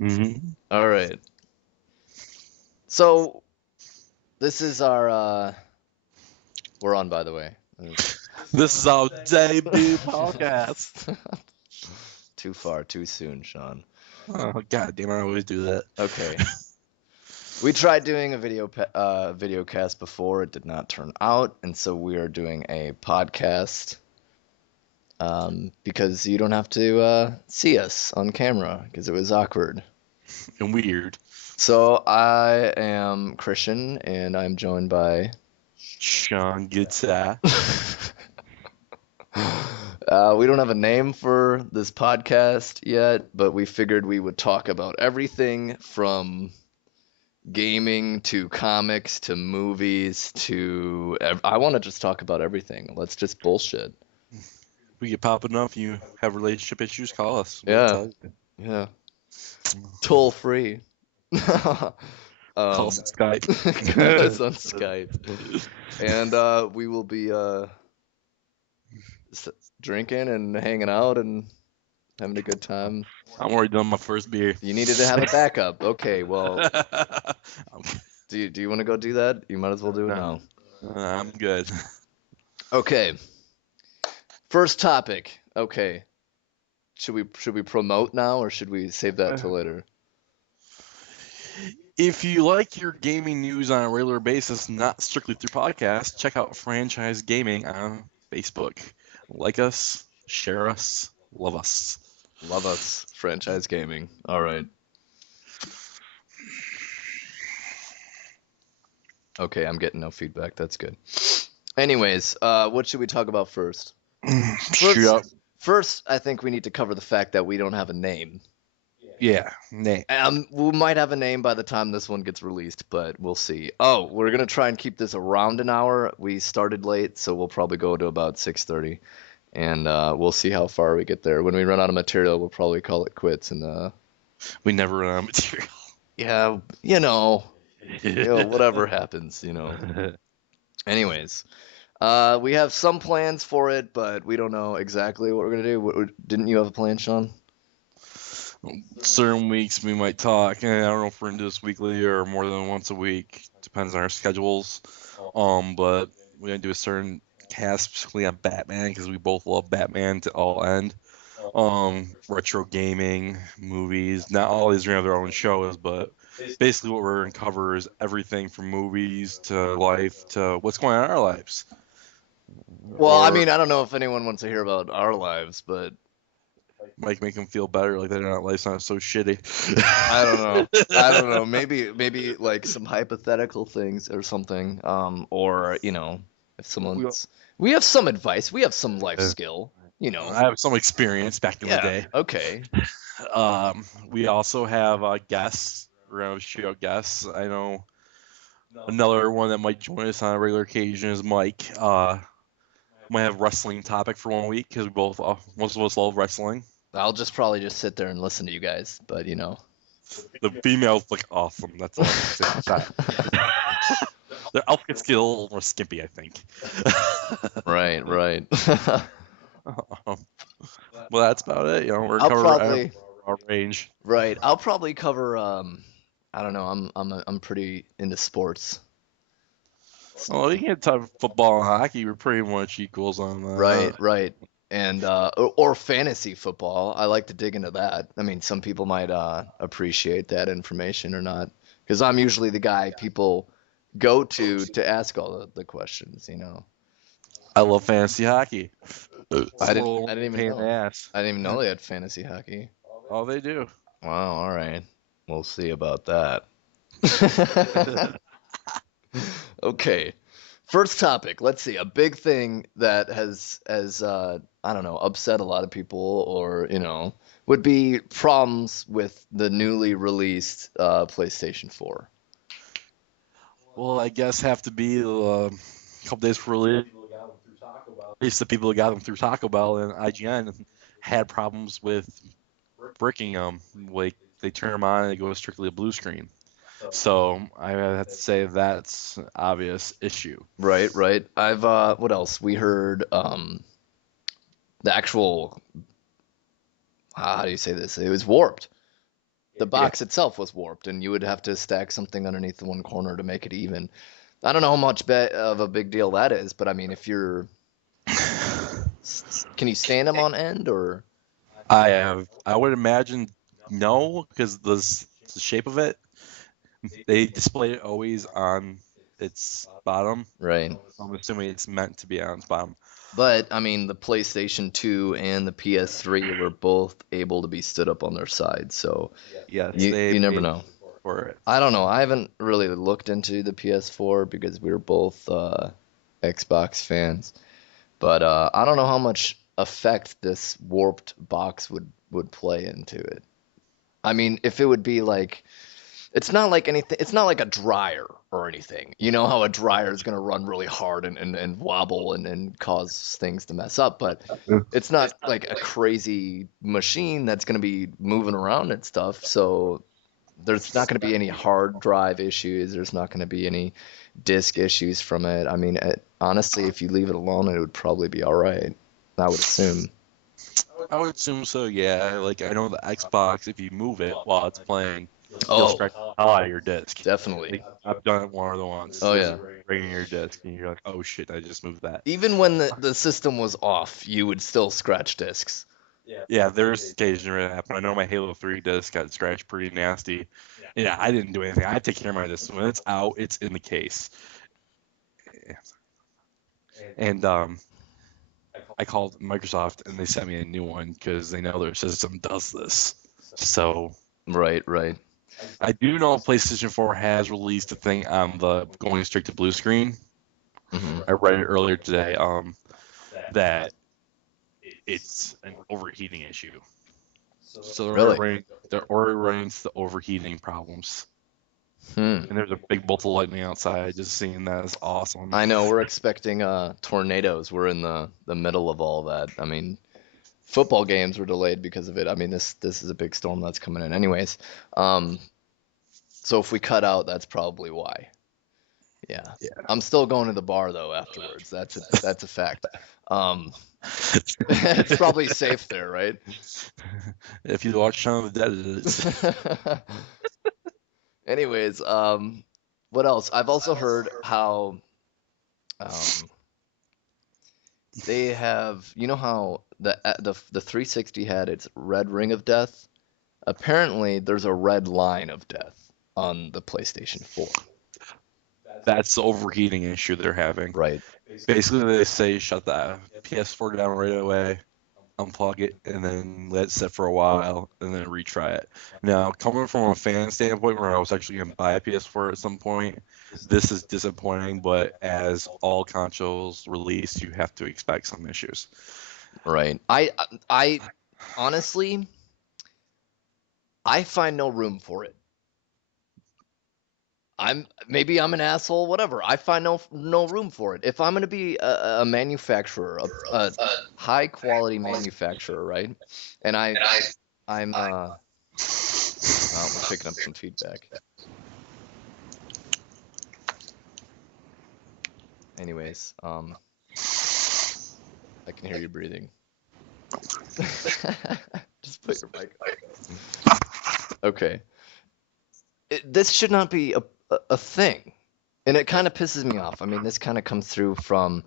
Mm-hmm. All right. So this is our. We're on, by the way. This is our debut podcast. Too far, too soon, Sean. Oh, God damn, I always do that. Okay. We tried doing a video cast before. It did not turn out, and so we are doing a podcast. Because you don't have to see us on camera because it was awkward. And weird. So I am Christian, and I'm joined by. Shaun gets that. We don't have a name for this podcast yet, but we figured we would talk about everything from gaming to comics to movies to. I want to just talk about everything. Let's just bullshit. We get popping up. You have relationship issues, call us. We'll Yeah, tell you. yeah. Toll free. Call us on Skype. Call us on Skype. And we will be drinking and hanging out and having a good time. I'm already done my first beer. You needed to have a backup. Okay, well, do you want to go do that? You might as well do it now. I'm good. Okay. First topic. Okay. Should we promote now or should we save that till later? If you like your gaming news on a regular basis, not strictly through podcasts, check out Franchise Gaming on Facebook. Like us, share us, love us. Love us. Franchise Gaming. All right. Okay, I'm getting no feedback. That's good. Anyways, what should we talk about first? First, I think we need to cover the fact that we don't have a name. Yeah, name. We might have a name by the time this one gets released, but we'll see. Oh, we're gonna try and keep this around an hour. We started late, so we'll probably go to about 6:30, and we'll see how far we get there. When we run out of material, we'll probably call it quits. And we never run out of material. Yeah, whatever happens, Anyways, we have some plans for it, but we don't know exactly what we're gonna do. Didn't you have a plan, Sean? Certain weeks we might talk, and I don't know if we're into this weekly or more than once a week. Depends on our schedules. But we're gonna do a certain cast specifically on Batman because we both love Batman to all end. Retro gaming, movies. Not all these are gonna have their own shows, but basically what we're gonna cover is everything from movies to life to what's going on in our lives. Well, I mean, I don't know if anyone wants to hear about our lives, but make them feel better, like their life's not so shitty. I don't know. Maybe like some hypothetical things or something. Or if someone's, we have some advice, we have some life skill. I have some experience back in the day. Okay. We also have guests. We're gonna shoot out guests. I know another one that might join us on a regular occasion is Mike. Might have wrestling topic for 1 week because we both most of us love wrestling. I'll probably just sit there and listen to you guys, but the females look awesome. That's all. Their outfits get a little more skimpy, I think. Right. Well, that's about it. We're covering our range. Right. I'll probably cover. I don't know. I'm pretty into sports. Well, you can't talk football and hockey. We're pretty much equals on that. Right. And or fantasy football. I like to dig into that. I mean, some people might appreciate that information or not, because I'm usually the guy people go to ask all the questions. I love fantasy hockey. I didn't even know. I didn't even know they had fantasy hockey. Oh, they do. Wow. All right. We'll see about that. Okay. First topic. Let's see. A big thing that has I don't know, upset a lot of people, or would be problems with the newly released PlayStation 4. Well, I guess have to be a couple days for release. At least the people who got them through Taco Bell and IGN had problems with bricking them. Like they turn them on and they go strictly a blue screen. So I have to say that's an obvious issue. Right. I've what else? We heard the actual how do you say this? It was warped. The Yeah. box itself was warped, and you would have to stack something underneath the one corner to make it even. I don't know how much of a big deal that is, but I mean, if you're, can you stand them on end or? I would imagine no, because the shape of it, they display it always on its bottom. Right. I'm assuming it's meant to be on its bottom. But I mean, the PlayStation 2 and the PS3 were both able to be stood up on their side, so Yes, you they you never made know. for it. I don't know. I haven't really looked into the PS4 because we were both Xbox fans, but I don't know how much effect this warped box would play into it. I mean, if it would be like it's not like anything. It's not like a dryer or anything. You know how a dryer is going to run really hard and wobble and cause things to mess up, but it's not like a crazy machine that's going to be moving around and stuff. So there's not going to be any hard drive issues. There's not going to be any disk issues from it. I mean, honestly, if you leave it alone, it would probably be all right. I would assume. I would assume so, yeah. Like I know the Xbox, if you move it while it's playing, you'll Oh, scratch the hell out of your disc. definitely. Like I've done it more than once. Oh There's yeah. a ring in your disc, and you're like, oh shit, I just moved that. Even when the system was off, you would still scratch discs. Yeah, there's occasion where it happened. I know my Halo 3 disc got scratched pretty nasty. Yeah, I didn't do anything. I take care of my disc. When it's out, it's in the case. And I called Microsoft and they sent me a new one because they know their system does this. So Right, right. I do know PlayStation 4 has released a thing on the going straight to blue screen. Hmm. I read it earlier today. That it's an overheating issue. So Really? they're already running into the overheating problems. Hmm. And there's a big bolt of lightning outside. Just seeing that is awesome. I know we're expecting tornadoes. We're in the middle of all that. I mean, football games were delayed because of it. I mean, this is a big storm that's coming in. Anyways, um, so if we cut out, that's probably why. Yeah. Yeah. I'm still going to the bar though afterwards. That's a fact. Um, it's probably safe there, right? If you watch Shaun of the Dead, it is. Anyways, what else? I've also heard how um, they have, you know how the 360 had its red ring of death? Apparently, there's a red line of death on the PlayStation 4. That's the overheating issue they're having. Right. Basically, they say shut the PS4 down right away, unplug it, and then let it sit for a while, and then retry it. Now, coming from a fan standpoint, where I was actually going to buy a PS4 at some point, this is disappointing. But as all consoles release, you have to expect some issues. Right. I honestly, I find no room for it. Maybe I'm an asshole, whatever. I find no room for it. If I'm gonna be a manufacturer, a high quality manufacturer, right? And I'm oh, we're picking up some feedback. Anyways, I can hear you breathing. Just put your mic on. Okay. This should not be a thing. And it kind of pisses me off. I mean, this kind of comes through from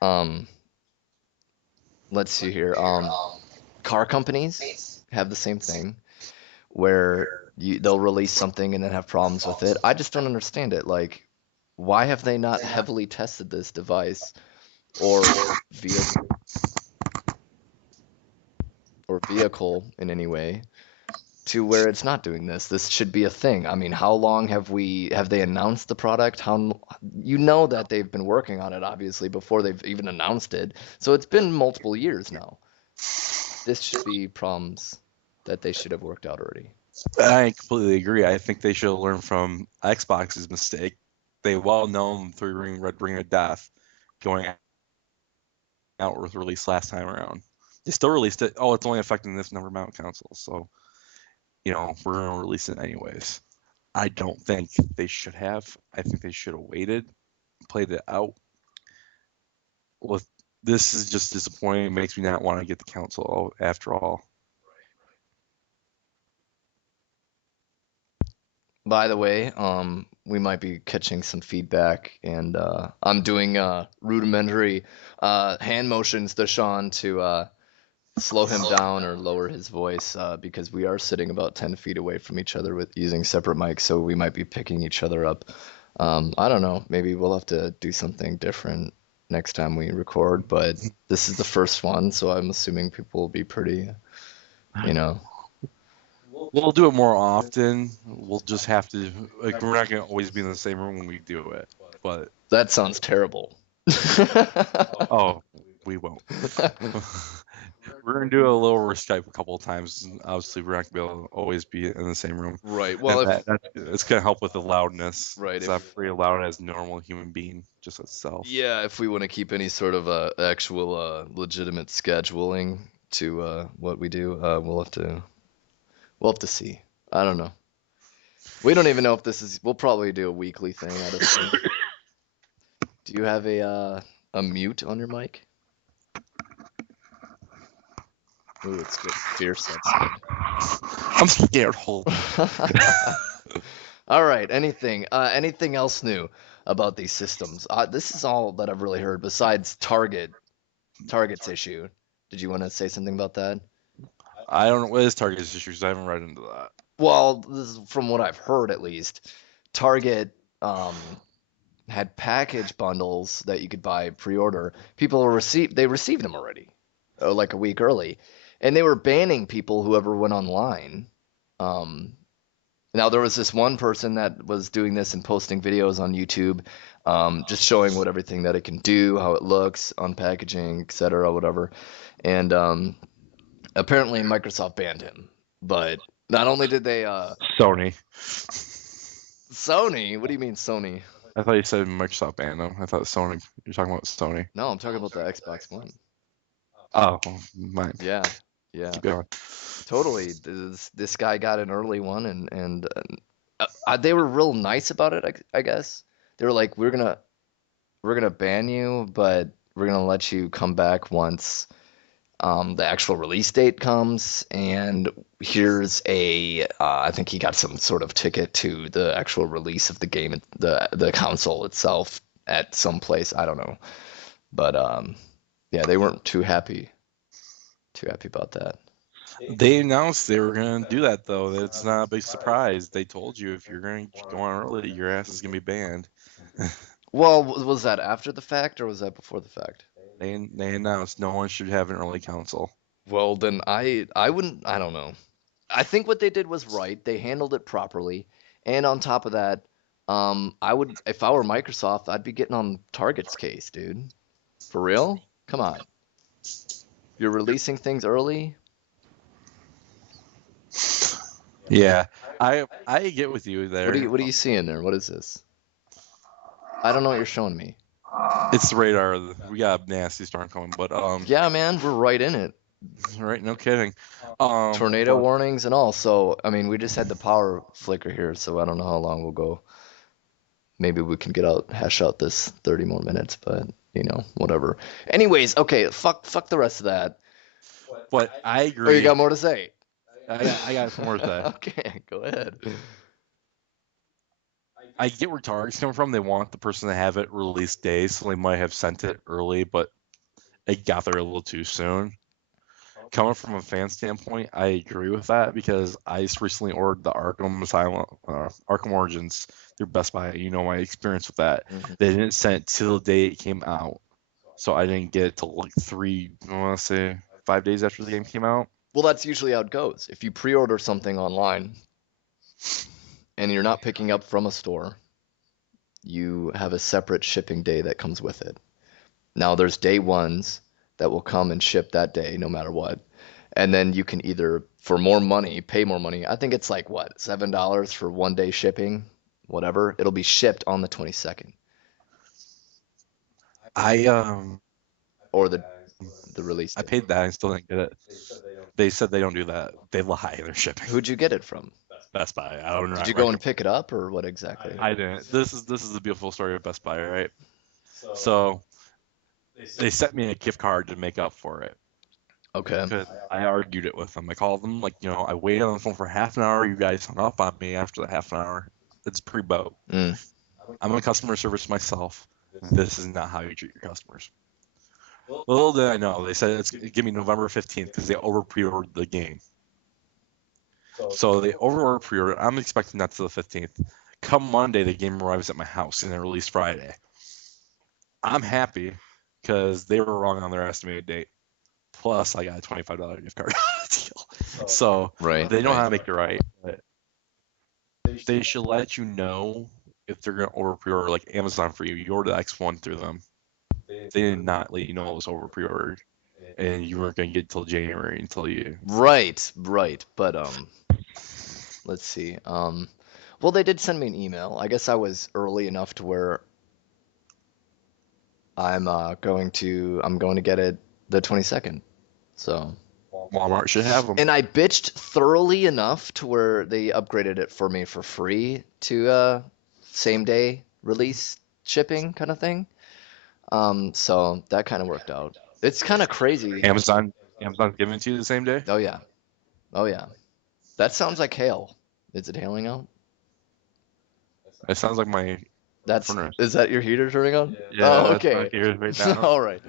um let's see here. Car companies have the same thing where they'll release something and then have problems with it. I just don't understand it. Like, why have they not heavily tested this device or vehicle vehicle in any way to where it's not doing this? This should be a thing. I mean, how long have they announced the product? You know that they've been working on it obviously before they've even announced it. So it's been multiple years now. This should be problems that they should have worked out already. I completely agree. I think they should have learned from Xbox's mistake. They well known three ring red ring of death going out with release last time around. They still released it. Oh, it's only affecting this number of mount consoles, so we're gonna release it anyways. I don't think they should have. I think they should have waited, played it out. With this is just disappointing. It makes me not want to get the console after all. by the way, we might be catching some feedback, and I'm doing rudimentary hand motions to Sean to slow him down or lower his voice because we are sitting about 10 feet away from each other with using separate mics, so we might be picking each other up. I don't know. Maybe we'll have to do something different next time we record, but this is the first one, so I'm assuming people will be pretty, you know. We'll do it more often. We'll just have to like we're not gonna always be in the same room when we do it. But That sounds terrible. oh, we won't. We're gonna do a little over Skype a couple of times. And obviously, we're not gonna be able to always be in the same room, Right. and Well, if it's gonna help with the loudness. right, Because I'm pretty loud as a normal human being, just itself. yeah, if we want to keep any sort of actual legitimate scheduling to what we do, we'll have to see. I don't know. We don't even know if this is. We'll probably do a weekly thing. I'd assume. Do you have a mute on your mic? Ooh, it's getting fierce outside. I'm scared. Hold. All right. Anything else new about these systems? This is all that I've really heard besides Target's issue. Did you want to say something about that? I don't know what is Target's issues. I haven't read into that. Well, this is from what I've heard at least. Target um, had package bundles that you could buy pre-order. They received them already, like a week early, and they were banning people whoever went online. Um, Now there was this one person that was doing this and posting videos on YouTube, just showing what everything that it can do, how it looks, unpackaging, etc., whatever. And apparently Microsoft banned him. But not only did they Sony. Sony, what do you mean Sony? I thought you said Microsoft banned them. I thought Sony. You're talking about Sony. No, I'm talking about the Xbox One. Oh, mine. Yeah, yeah, Keep going. totally. This guy got an early one, and they were real nice about it. I guess they were like, we're gonna ban you, but we're gonna let you come back once the actual release date comes. And here's I think he got some sort of ticket to the actual release of the game, the console itself at some place. I don't know, but yeah, they weren't too happy about that. They announced they were going to do that, though. It's not a big surprise. They told you if you're going to go on early, your ass is going to be banned. Well, was that after the fact or was that before the fact? They announced no one should have an early console. Well, then I wouldn't, I don't know. I think what they did was right. They handled it properly. And on top of that, I would, if I were Microsoft, I'd be getting on Target's case, dude. For real? Come on. You're releasing things early? Yeah, I get with you there. What are you seeing there? What is this? I don't know what you're showing me. It's the radar. We got a nasty storm coming, but Yeah, man, we're right in it. right, no kidding. Tornado But warnings and all. So, I mean, we just had the power flicker here, so I don't know how long we'll go. Maybe we can hash out this 30 more minutes, but whatever. Anyways, okay, fuck the rest of that. I Oh, you agree. got more to say? I got some more to say. Okay, go ahead. I get where Target's coming from. They want the person to have it release day, so they might have sent it early, but it got there a little too soon. Coming from a fan standpoint, I agree with that because I just recently ordered the Arkham Asylum, Arkham Origins through Best Buy. You know my experience with that. Mhm. They didn't send it till the day it came out, so I didn't get it till like I want to say 5 days after the game came out. Well, that's usually how it goes. If you pre-order something online and you're not picking up from a store, you have a separate shipping day that comes with it. Now, there's day ones that will come and ship that day no matter what. And then you can either, for more money, pay more money. I think it's like what, $7 for 1 day shipping, whatever. It'll be shipped on the 22nd I or the release I date. paid that. I still didn't get it. They said they don't do that. They lie. They're shipping. Who'd you get it from? Best Buy. I don't know. Did you go and pick it up or what exactly? I didn't. This is the beautiful story of Best Buy, right? So they sent me a gift card to make up for it. Okay. Because I argued it with them. I called them, like, I waited on the phone for half an hour. You guys hung up on me after the half an hour. It's pre-boat. Mm. I'm a customer service myself. This is not how you treat your customers. Little did I know, they said it's give me November 15th because they over pre-ordered the game. So they over pre-ordered. I'm expecting that to the 15th. Come Monday, the game arrives at my house and it released Friday. I'm happy because they were wrong on their estimated date. Plus, I got a $25 gift card deal. So Right, they know right. how to make it right. But they should let you know if they're going to over pre-order, like Amazon for you. You order the X1 through them. They did not let you know it was over pre-ordered, and you weren't going to get it till January until you. Right, right. But let's see. Well, they did send me an email. I guess I was early enough to where I'm going to get it the 22nd. So, Walmart should have them. and I bitched thoroughly enough to where they upgraded it for me for free to same day release shipping kind of thing. So that kind of worked out. It's kind of crazy. Amazon's giving it to you the same day. Oh yeah. Oh yeah. That sounds like hail. Is it hailing out? It sounds like my furnace. Is that your heater turning on? Yeah, Oh, that's my okay. here right now. All right.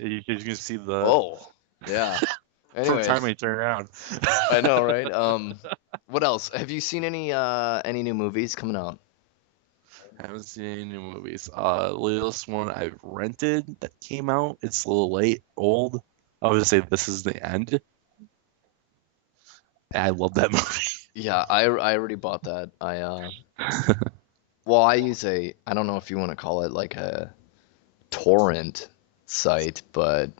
You can see the Oh, yeah. perfect time Anyways, they turn around. I know, right? What else? Have you seen any new movies coming out? I haven't seen any new movies. Latest one I've rented that came out. It's a little late, old. I would say This Is the End. I love that movie. Yeah, I already bought that. Well, I don't know if you want to call it like a torrent site, but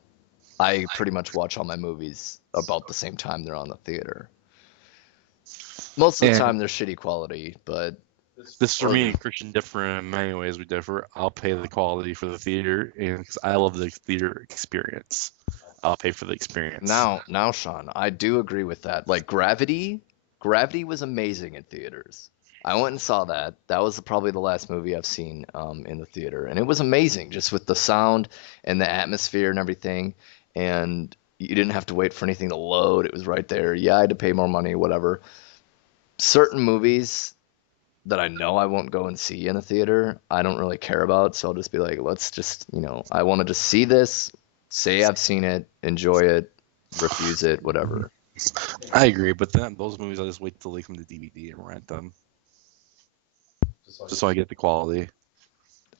I pretty much watch all my movies about the same time they're on the theater. Most of the And time they're shitty quality, but this for or me and Christian differ in many ways. We differ. I'll pay the quality for the theater, and 'cause I love the theater experience. I'll pay for the experience. now, Sean, I do agree with that. Like Gravity was amazing in theaters. I went and saw that. That was probably the last movie I've seen in the theater, and it was amazing, just with the sound and the atmosphere and everything. And you didn't have to wait for anything to load. It was right there. Yeah, I had to pay more money, whatever. Certain movies that I know I won't go and see in a theater, I don't really care about. So I'll just be like, let's just, I want to just see this, say I've seen it, enjoy it, refuse it, whatever. I agree, but then those movies I just wait till they come to DVD and rent them, just so I get the quality.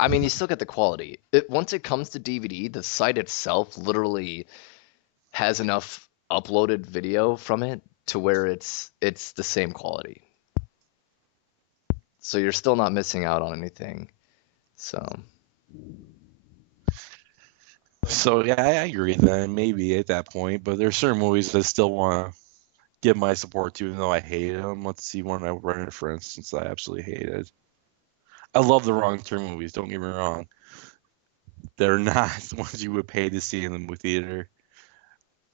I mean, you still get the quality. Once it comes to DVD, the site itself literally has enough uploaded video from it to where it's the same quality. So you're still not missing out on anything. So So yeah, I agree then maybe at that point, but there's certain movies I still want to give my support to, even though I hate them. Let's see one I rented, for instance, I absolutely hated. I love the Wrong Turn movies. Don't get me wrong; they're not ones you would pay to see in the movie theater.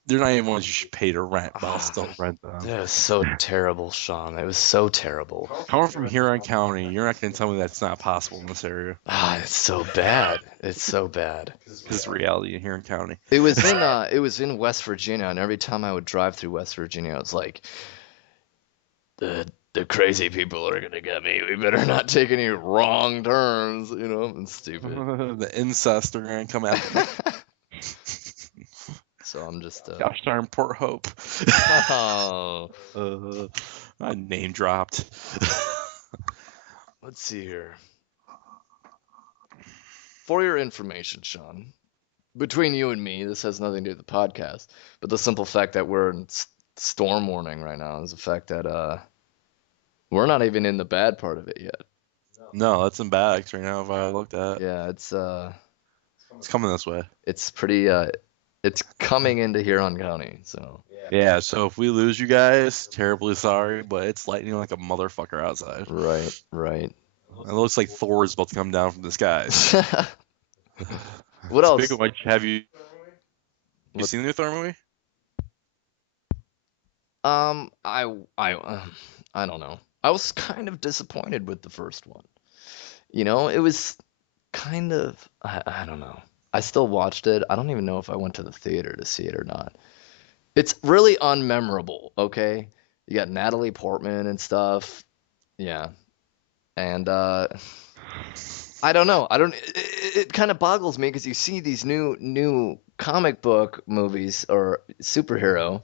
They're not even ones you should pay to rent, but I'll still rent them. that was so terrible, Sean. It was so terrible. Coming from Huron County, you're not going to tell me that's not possible in this area. It's so bad. It's so bad. This is reality in Huron County. It was in West Virginia, and every time I would drive through West Virginia, I was like, the crazy people are gonna get me. We better not take any wrong turns, and stupid. The incest are going to come after me. So I'm just Gosh darn Port Hope. oh, I name dropped. let's see here. For your information, Sean, between you and me, this has nothing to do with the podcast, but the simple fact that we're in storm warning right now is the fact that we're not even in the bad part of it yet. No, that's in Bax right now. If I looked at, Yeah, it's coming this way. it's pretty it's coming into Huron County, so Yeah. So if we lose you guys, terribly sorry, but it's lightning like a motherfucker outside. right, right. It looks like Thor is about to come down from the skies. What else? Speaking of which, have you What- seen the new Thor movie? I don't know. I was kind of disappointed with the first one. It was kind of I don't know. I still watched it. I don't even know if I went to the theater to see it or not. It's really unmemorable, okay? You got Natalie Portman and stuff. Yeah. And I don't know. I don't. It kind of boggles me because you see these new comic book movies or superhero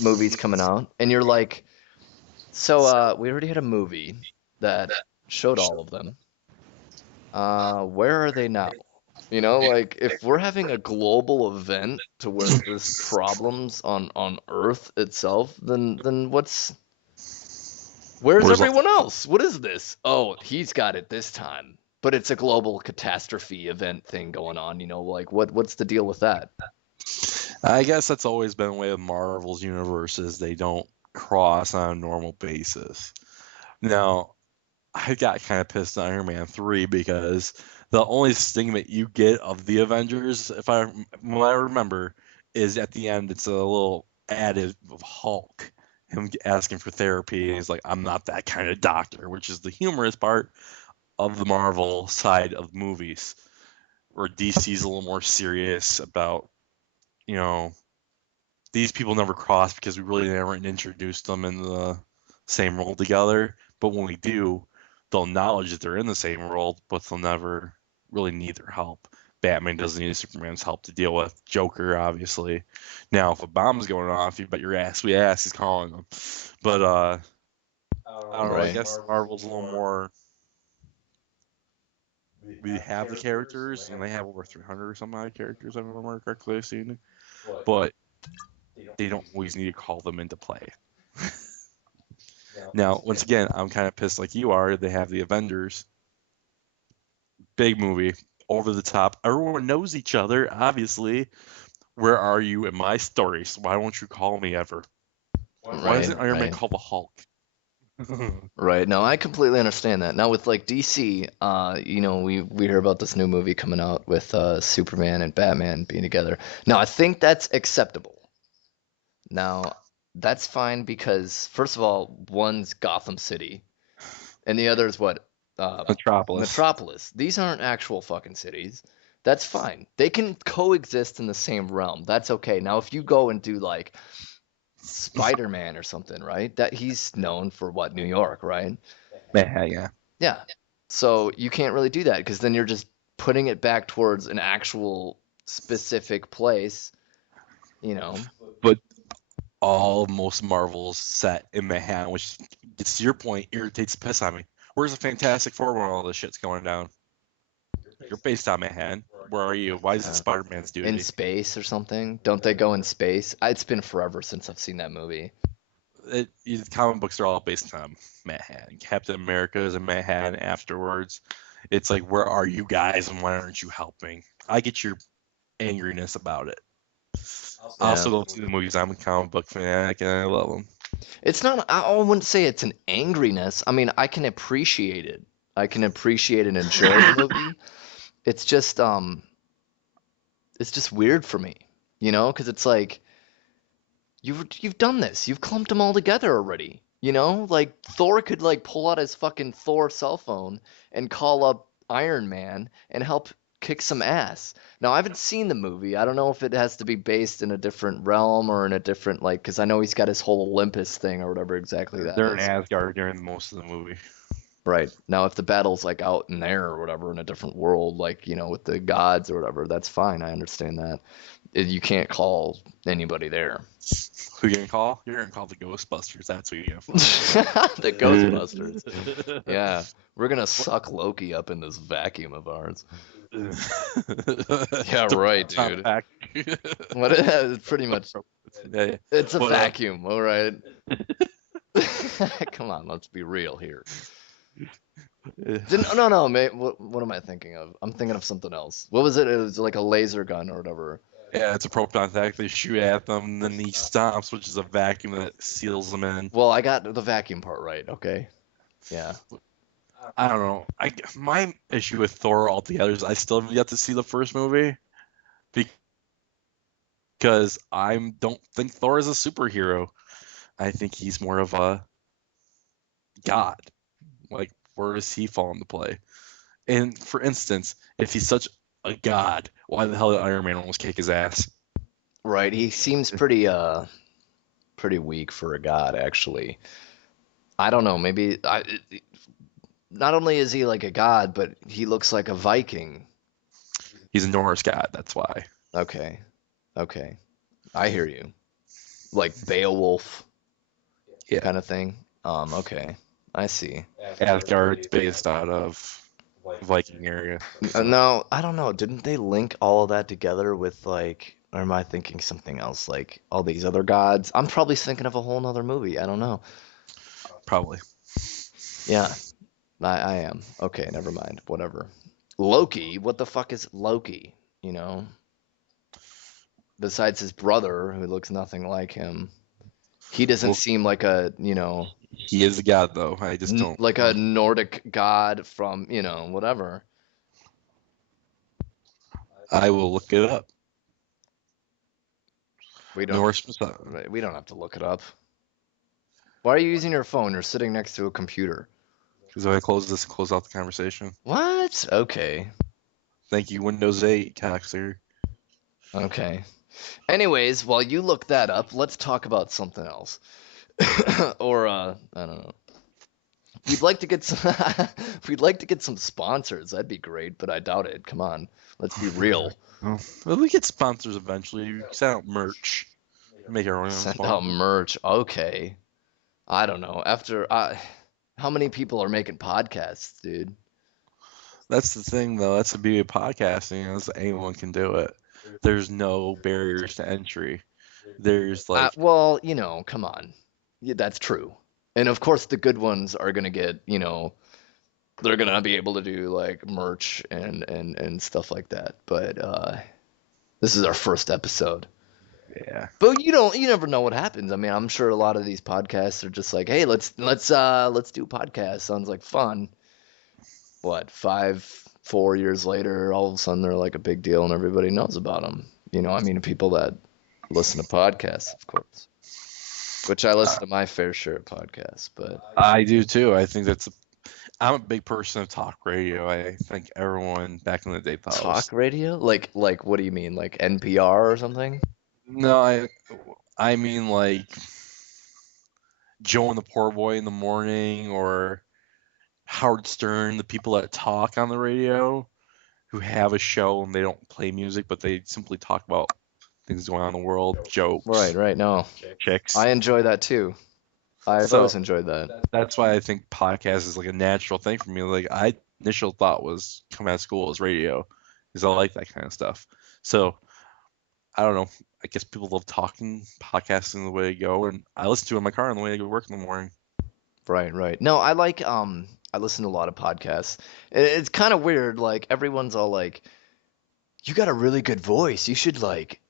movies coming out, and you're like, so we already had a movie that showed all of them. Where are they now? You know, like if we're having a global event to where there's problems on Earth itself, then where's Where's everyone else? What is this? Oh, he's got it this time. But it's a global catastrophe event thing going on, like what's the deal with that? I guess that's always been the way of Marvel's universes. They don't cross on a normal basis. Now, I got kind of pissed at Iron Man 3 because the only thing that you get of the Avengers, if I what I remember, is at the end it's a little added of Hulk, him asking for therapy, and he's like, "I'm not that kind of doctor," which is the humorous part of the Marvel side of movies, where DC's a little more serious about, you know, these people never cross because we really never introduced them in the same role together. But when we do, they'll acknowledge that they're in the same world, but they'll never really need their help. Batman doesn't need Superman's help to deal with. Joker, obviously. Now, if a bomb's going off, you bet your ass we ass he's calling them. But I don't know. I Right. guess Marvel's a little more. We have the characters, and they have over 300 or some odd characters, if I remember correctly. I've seen, but they don't always need to call them into play. Now, once again, I'm kind of pissed like you are. They have the Avengers, big movie, over the top. Everyone knows each other, obviously. Where are you in my stories? Why won't you call me ever? Why Right, isn't Iron Man right. called the Hulk? Right. No, I completely understand that. Now with like DC, we hear about this new movie coming out with Superman and Batman being together. Now I think that's acceptable. Now that's fine because first of all, one's Gotham City and the other is what? Metropolis. Metropolis. These aren't actual fucking cities. That's fine. They can coexist in the same realm. That's okay. Now if you go and do like Spider-Man or something, right? That he's known for what, New York, right? Yeah, yeah. Yeah. So you can't really do that because then you're just putting it back towards an actual specific place, you know. But most Marvel's set in Manhattan, which gets to your point, irritates the piss out of me. Where's the Fantastic Four when all this shit's going down? You're based on Manhattan. Where are you? Why is it Uh, Spider-Man's in duty? space or something. Don't they go in space? It's been forever since I've seen that movie. Comic books are all based on Manhattan. Captain America is in Manhattan afterwards. It's like, where are you guys and why aren't you helping? I get your angriness about it. I Yeah. also go see the movies. I'm a comic book fanatic and I love them. It's not, I wouldn't say it's an angriness. I mean, I can appreciate it. I can appreciate and enjoy the movie. It's just it's just weird for me, because it's like you've done this. You've clumped them all together already. Like Thor could like pull out his fucking Thor cell phone and call up Iron Man and help kick some ass. Now, I haven't seen the movie. I don't know if it has to be based in a different realm or in a different like because I know he's got his whole Olympus thing or whatever exactly that They're in is. Asgard during most of the movie. Right. Now, if the battle's like out in there or whatever in a different world, like, with the gods or whatever, that's fine. I understand that. You can't call anybody there. Who you gonna call? You're gonna call the Ghostbusters. That's who you're gonna The Ghostbusters. find. Yeah. We're gonna suck Loki up in this vacuum of ours. Yeah, right, It's not dude. back. What it's pretty much Yeah, yeah. it's a But vacuum, all right. Come on, let's be real here. No, mate. What am I thinking of? I'm thinking of something else. What was it? It was like a laser gun or whatever. yeah, it's a proton attack. They shoot at them, and then he stomps, which is a vacuum that seals them in. Well, I got the vacuum part right. Okay. Yeah. I don't know. My issue with Thor altogether is I still haven't yet to see the first movie because I don't think Thor is a superhero. I think he's more of a god. Like, where does he fall into play? And for instance, if he's such a god, why the hell did Iron Man almost kick his ass? Right. He seems pretty weak for a god, actually. I don't know. Maybe not only is he like a god, but he looks like a Viking. He's a Norse god. That's why. Okay, okay, I hear you. Like Beowulf Yeah, kind of thing. Okay, I see. Asgard's based out of Viking area. So No, I don't know. Didn't they link all of that together with like, or am I thinking something else? Like all these other gods? I'm probably thinking of a whole nother movie. I don't know. probably. Yeah, I am. Okay, never mind. Whatever. Loki, what the fuck is Loki? You know, besides his brother, who looks nothing like him, he doesn't Well, seem like a, he is a god though. I just don't. like a Nordic god from, whatever. I will look it up. We don't Norse mythology. we don't have to look it up. Why are you using your phone? You're sitting next to a computer. Because if I close this and close out the conversation. What? Okay. Thank you, Windows 8, Coxer. Okay. Anyways, while you look that up, let's talk about something else. Or I don't know. We'd like to get some we'd like to get some sponsors. That'd be great, but I doubt it. Come on. Let's be real. Well, we get sponsors eventually. We send out merch. Make our own Send out sponsor. merch. Okay. I don't know. How many people are making podcasts, dude? That's the thing, though. That's the beauty of podcasting. Is anyone can do it. There's no barriers to entry. There's like, Well, come on. Yeah, that's true. And of course, the good ones are gonna get, they're gonna be able to do like merch and stuff like that. But this is our first episode. yeah, But you never know what happens. I mean, I'm sure a lot of these podcasts are just like, hey, let's do podcasts. Sounds like fun. What, 4 years later, all of a sudden they're like a big deal and everybody knows about them. I mean, people that listen to podcasts, of course. Which I listen to my fair share of podcasts, but I do too. I think I'm a big person of talk radio. I think everyone back in the day thought it talk was. radio? Like what do you mean? Like NPR or something? No, I mean like Joe and the Poor Boy in the morning, or Howard Stern, the people that talk on the radio, who have a show and they don't play music, but they simply talk about things going on in the world, jokes, Right, no. chicks. I enjoy that too. I've So always enjoyed that. that's why I think podcast is like a natural thing for me. Like I initial thought was coming out of school was radio, because I like that kind of stuff. So I don't know. I guess people love talking, podcasting the way to go, and I listen to it in my car on the way to go to work in the morning. Right. No, I listen to a lot of podcasts. It's kind of weird, like everyone's all like, "You got a really good voice. You should like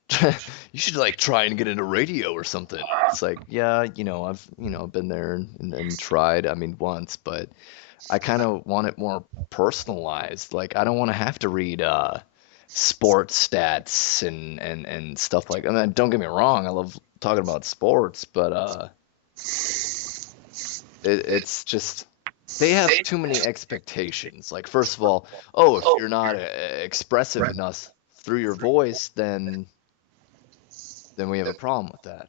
you should like try and get into radio or something." It's like, yeah, I've, been there and tried, I mean, once, but I kind of want it more personalized. Like I don't want to have to read sports stats and stuff like. I mean, don't get me wrong, I love talking about sports, but it's just they have too many expectations. Like first of all, oh, if you're not expressive enough through your voice, then we have a problem with that.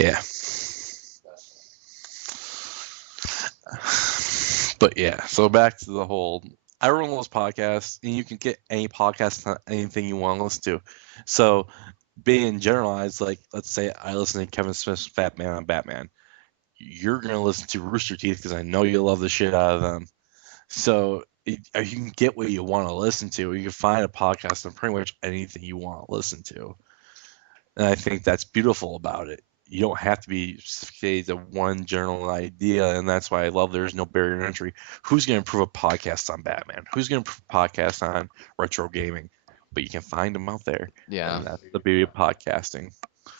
Yeah. But yeah, so back to the whole. I run those podcasts, and you can get any podcast on anything you want to listen to. So, being generalized, like let's say I listen to Kevin Smith's Fat Man on Batman, you're gonna listen to Rooster Teeth because I know you love the shit out of them. So you can get what you want to listen to. You can find a podcast on pretty much anything you want to listen to, and I think that's beautiful about it. You don't have to be specific to one general idea, and that's why I love there's no barrier to entry. Who's going to improve a podcast on Batman? Who's going to improve a podcast on retro gaming? But you can find them out there, Yeah, and that's the beauty of podcasting.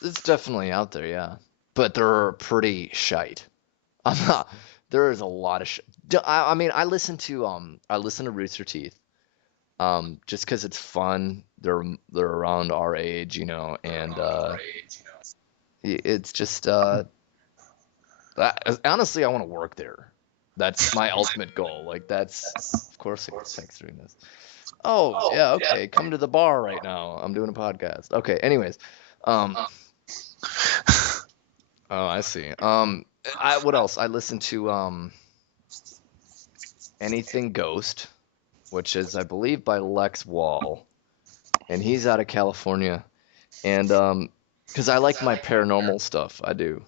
it's definitely out there, yeah. But they're pretty shite. I'm not. There is a lot of shit. I mean, I listen to Rooster Teeth, just 'cause it's fun. They're around our age, and it's just honestly, I want to work there. That's my ultimate goal. Like that's, of course, thanks for doing this. Oh yeah, okay. Come to the bar right now. I'm doing a podcast. Okay. Anyways, um, oh, I see. What else? I listen to Anything Ghost, which is, I believe, by Lex Wall, and he's out of California. And because I like my paranormal stuff, I do.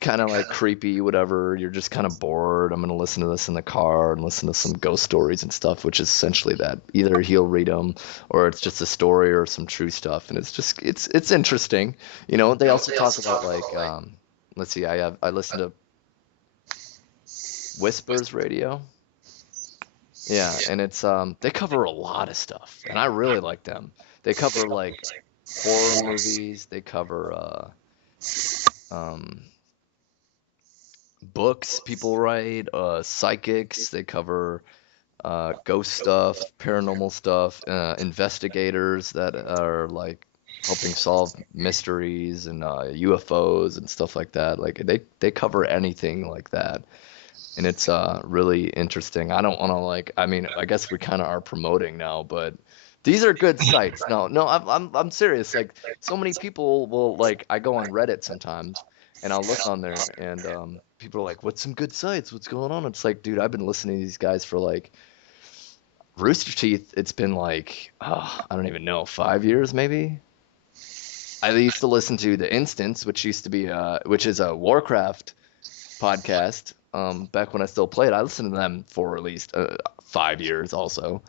Kind of like creepy, whatever. You're just kind of bored. I'm gonna listen to this in the car and listen to some ghost stories and stuff, which is essentially that. Either he'll read them, or it's just a story or some true stuff, and it's interesting. They also talk about like let's see, I listen to Whispers Radio. Yeah, and it's they cover a lot of stuff, and I really like them. They cover like horror movies. They cover um books people write, psychics. They cover ghost stuff, paranormal stuff, investigators that are like helping solve mysteries and UFOs and stuff like that. Like they cover anything like that, and it's really interesting. I don't want to like. I mean, I guess we kind of are promoting now, but. These are good sites. No, no, I'm serious. Like so many people will like I go on Reddit sometimes and I'll look on there and people are like, "What's some good sites? What's going on?" It's like, dude, I've been listening to these guys for like Rooster Teeth. It's been like I don't even know, 5 years maybe. I used to listen to The Instance, which is a Warcraft podcast. Back when I still played, I listened to them for at least 5 years also.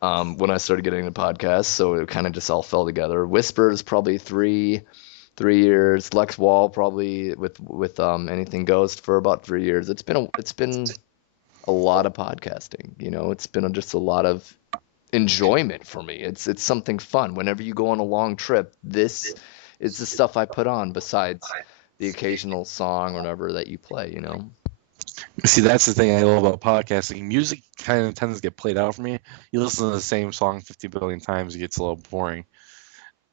When I started getting into podcasts, so it kind of just all fell together. Whispers probably 3 years. Lex Wall probably with Anything Ghost for about 3 years. It's been a lot of podcasting. It's been just a lot of enjoyment for me. It's something fun. Whenever you go on a long trip, this is the stuff I put on besides the occasional song or whatever that you play. See, that's the thing I love about podcasting. Music kind of tends to get played out for me. You listen to the same song 50 billion times, it gets a little boring.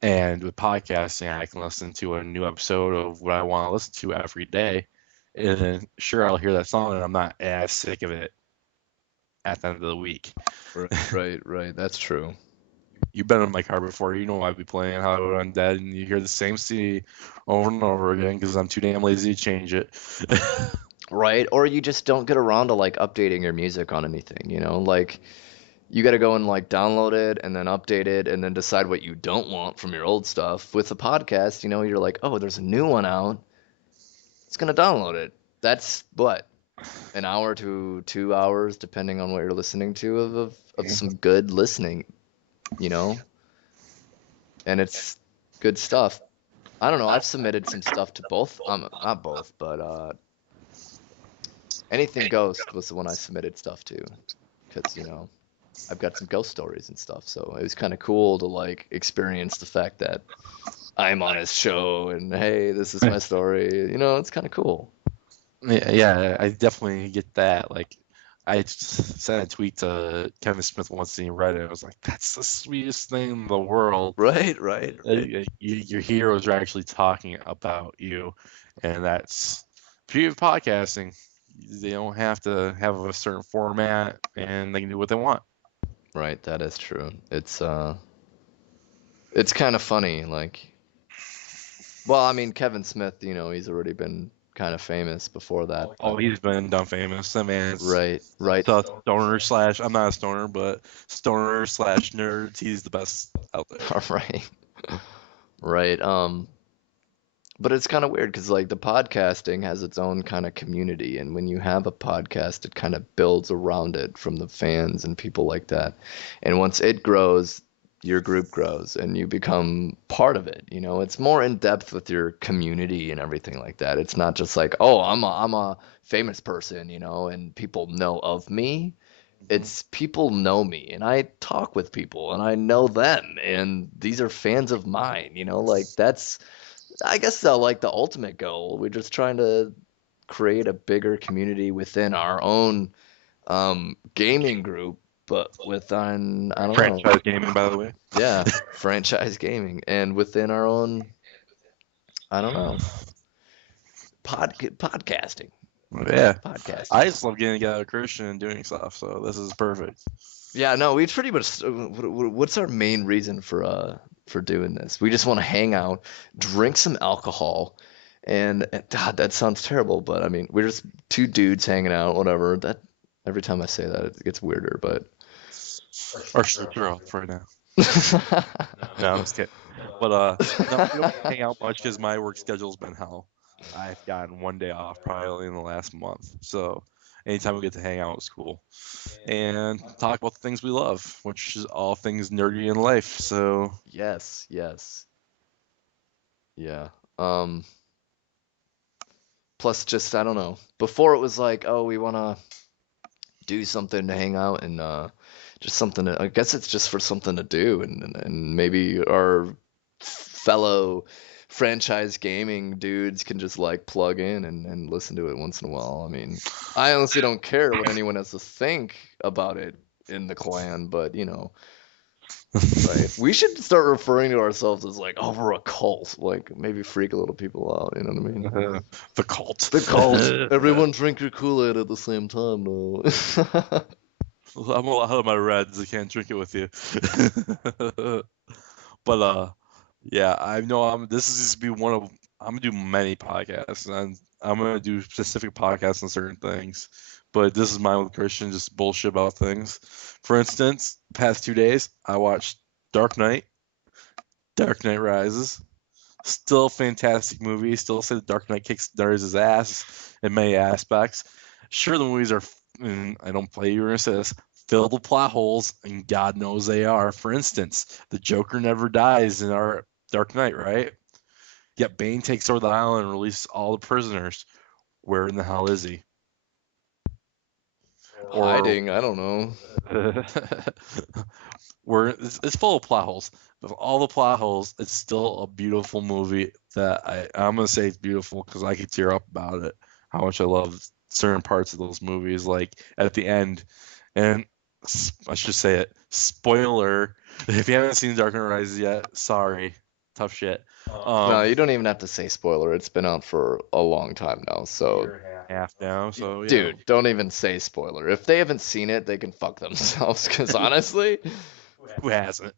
And with podcasting, I can listen to a new episode of what I want to listen to every day. And then, sure, I'll hear that song, and I'm not as sick of it at the end of the week. Right. That's true. You've been in my car before. You know I'd be playing Hollywood Undead, and you hear the same CD over and over again because I'm too damn lazy to change it. Right? Or you just don't get around to like updating your music on anything. Like you got to go and like download it and then update it and then decide what you don't want from your old stuff. With a podcast, you're like, "Oh, there's a new one out. It's going to download it." That's what? An hour to 2 hours depending on what you're listening to of some good listening, you know? And it's good stuff. I don't know. I've submitted some stuff to both. Not both, but Anything Ghost was the one I submitted stuff to, because I've got some ghost stories and stuff. So it was kind of cool to like experience the fact that I'm on his show and hey, this is my story. It's kind of cool. Yeah, I definitely get that. Like, I sent a tweet to Kevin Smith once and he read it. I was like, that's the sweetest thing in the world. Right. Your heroes are actually talking about you, and that's the beauty of podcasting. They don't have to have a certain format, and they can do what they want. Right, that is true. It's kind of funny, like, well, I mean, Kevin Smith, he's already been kind of famous before that, Oh, but he's been done famous. That man's right, the stoner slash. I'm not a stoner, but stoner slash nerd. He's the best out there. right, right. But it's kind of weird because like the podcasting has its own kind of community, and when you have a podcast, it kind of builds around it from the fans and people like that. And once it grows, your group grows, and you become part of it. It's more in depth with your community and everything like that. It's not just like, oh, I'm a famous person, and people know of me. It's people know me, and I talk with people, and I know them, and these are fans of mine. Like that's I guess that's like the ultimate goal. We're just trying to create a bigger community within our own gaming group, but within, I don't know, Franchise gaming, by the way. yeah, franchise gaming, and within our own, I don't know, podcasting. Yeah, I Podcasting. just love getting together with Christian and doing stuff. So this is perfect. Yeah, no, we pretty much. What's our main reason for doing this? We just want to hang out, drink some alcohol, and God, that sounds terrible, but I mean, we're just two dudes hanging out, whatever. Every time I say that, it gets weirder, but Our shirts are off right now. No, I'm just kidding. But no, we don't hang out much because my work schedule's been hell. I've gotten one day off probably in the last month. So anytime we get to hang out is cool. And talk about the things we love, which is all things nerdy in life. So yes, yes, yeah. Um, Plus, just I don't know. Before it was like, oh, we want to do something to hang out and just something to, I guess it's just for something to do and maybe our fellow franchise gaming dudes can just like plug in and listen to it once in a while. I mean, I honestly don't care what anyone has to think about it in the clan, but right. We should start referring to ourselves as like, oh, we're a cult. Like maybe freak a little people out, you know what I mean? the cult. The cult. Everyone drink your Kool-Aid at the same time, though. I'm a lot of my reds. I can't drink it with you. But yeah, I know this is just be one of I'm gonna do many podcasts and I'm gonna do specific podcasts on certain things. But this is mine with Christian, just bullshit about things. For instance, past 2 days I watched Dark Knight, Dark Knight Rises. Still a fantastic movie. Still say the Dark Knight kicks Darius' ass in many aspects. Sure, the movies are, and I don't play you or say this, filled with plot holes, and God knows they are. For instance, the Joker never dies in our Dark Knight, right? Yet Bane takes over the island and releases all the prisoners. Where in the hell is he? Or Hiding, I don't know. where it's full of plot holes. With all the plot holes, it's still a beautiful movie that I'm gonna say it's beautiful because I could tear up about it. How much I love certain parts of those movies, like at the end, and I should say it. Spoiler: if you haven't seen Dark Knight Rises yet, sorry, tough shit. No, you don't even have to say spoiler. It's been out for a long time now, so Half now, so yeah. dude, don't even say spoiler. If they haven't seen it, they can fuck themselves. Because honestly, Who hasn't?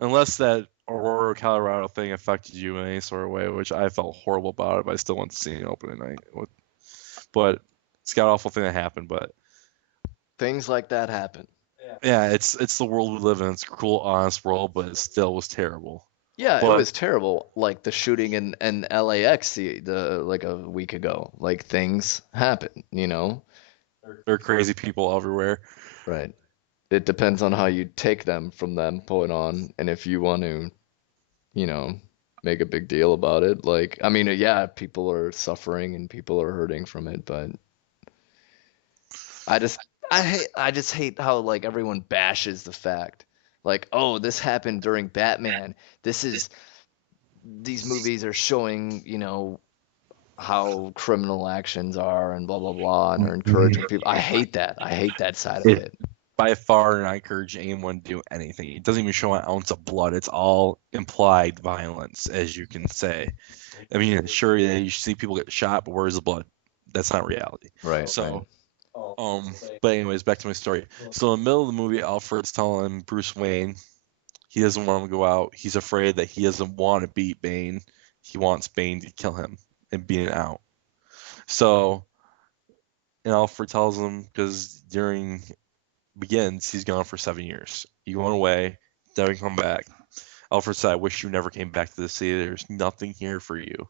Unless that Aurora, Colorado thing affected you in any sort of way, which I felt horrible about it, but I still went to see it opening night. But it's got awful thing that happened. But things like that happen. yeah, it's the world we live in. It's a cool, honest world, but it still was terrible. Yeah, it But was terrible. Like the shooting in LAX the like a week ago. Like things happen. there are crazy people everywhere. Right. It depends on how you take them from that point on, and if you want to, you know, make a big deal about it. Like, I mean, yeah, people are suffering and people are hurting from it, but I just I just hate how like everyone bashes the fact. Like, oh, this happened during Batman. These movies are showing, how criminal actions are and blah blah blah and are encouraging people. I hate that. I hate that side of It it. by far not encourage anyone to do anything. It doesn't even show an ounce of blood. It's all implied violence, as you can say. I mean, sure, yeah, you see people get shot, but where's the blood? That's not reality. Right, right. So, but anyways, back to my story. So in the middle of the movie, Alfred's telling Bruce Wayne he doesn't want him to go out. He's afraid that he doesn't want to beat Bane. He wants Bane to kill him and beat it out. So, and Alfred tells him because during begins, he's gone for 7 years. You went away, never come back. Alfred said, I wish you never came back to the city. There's nothing here for you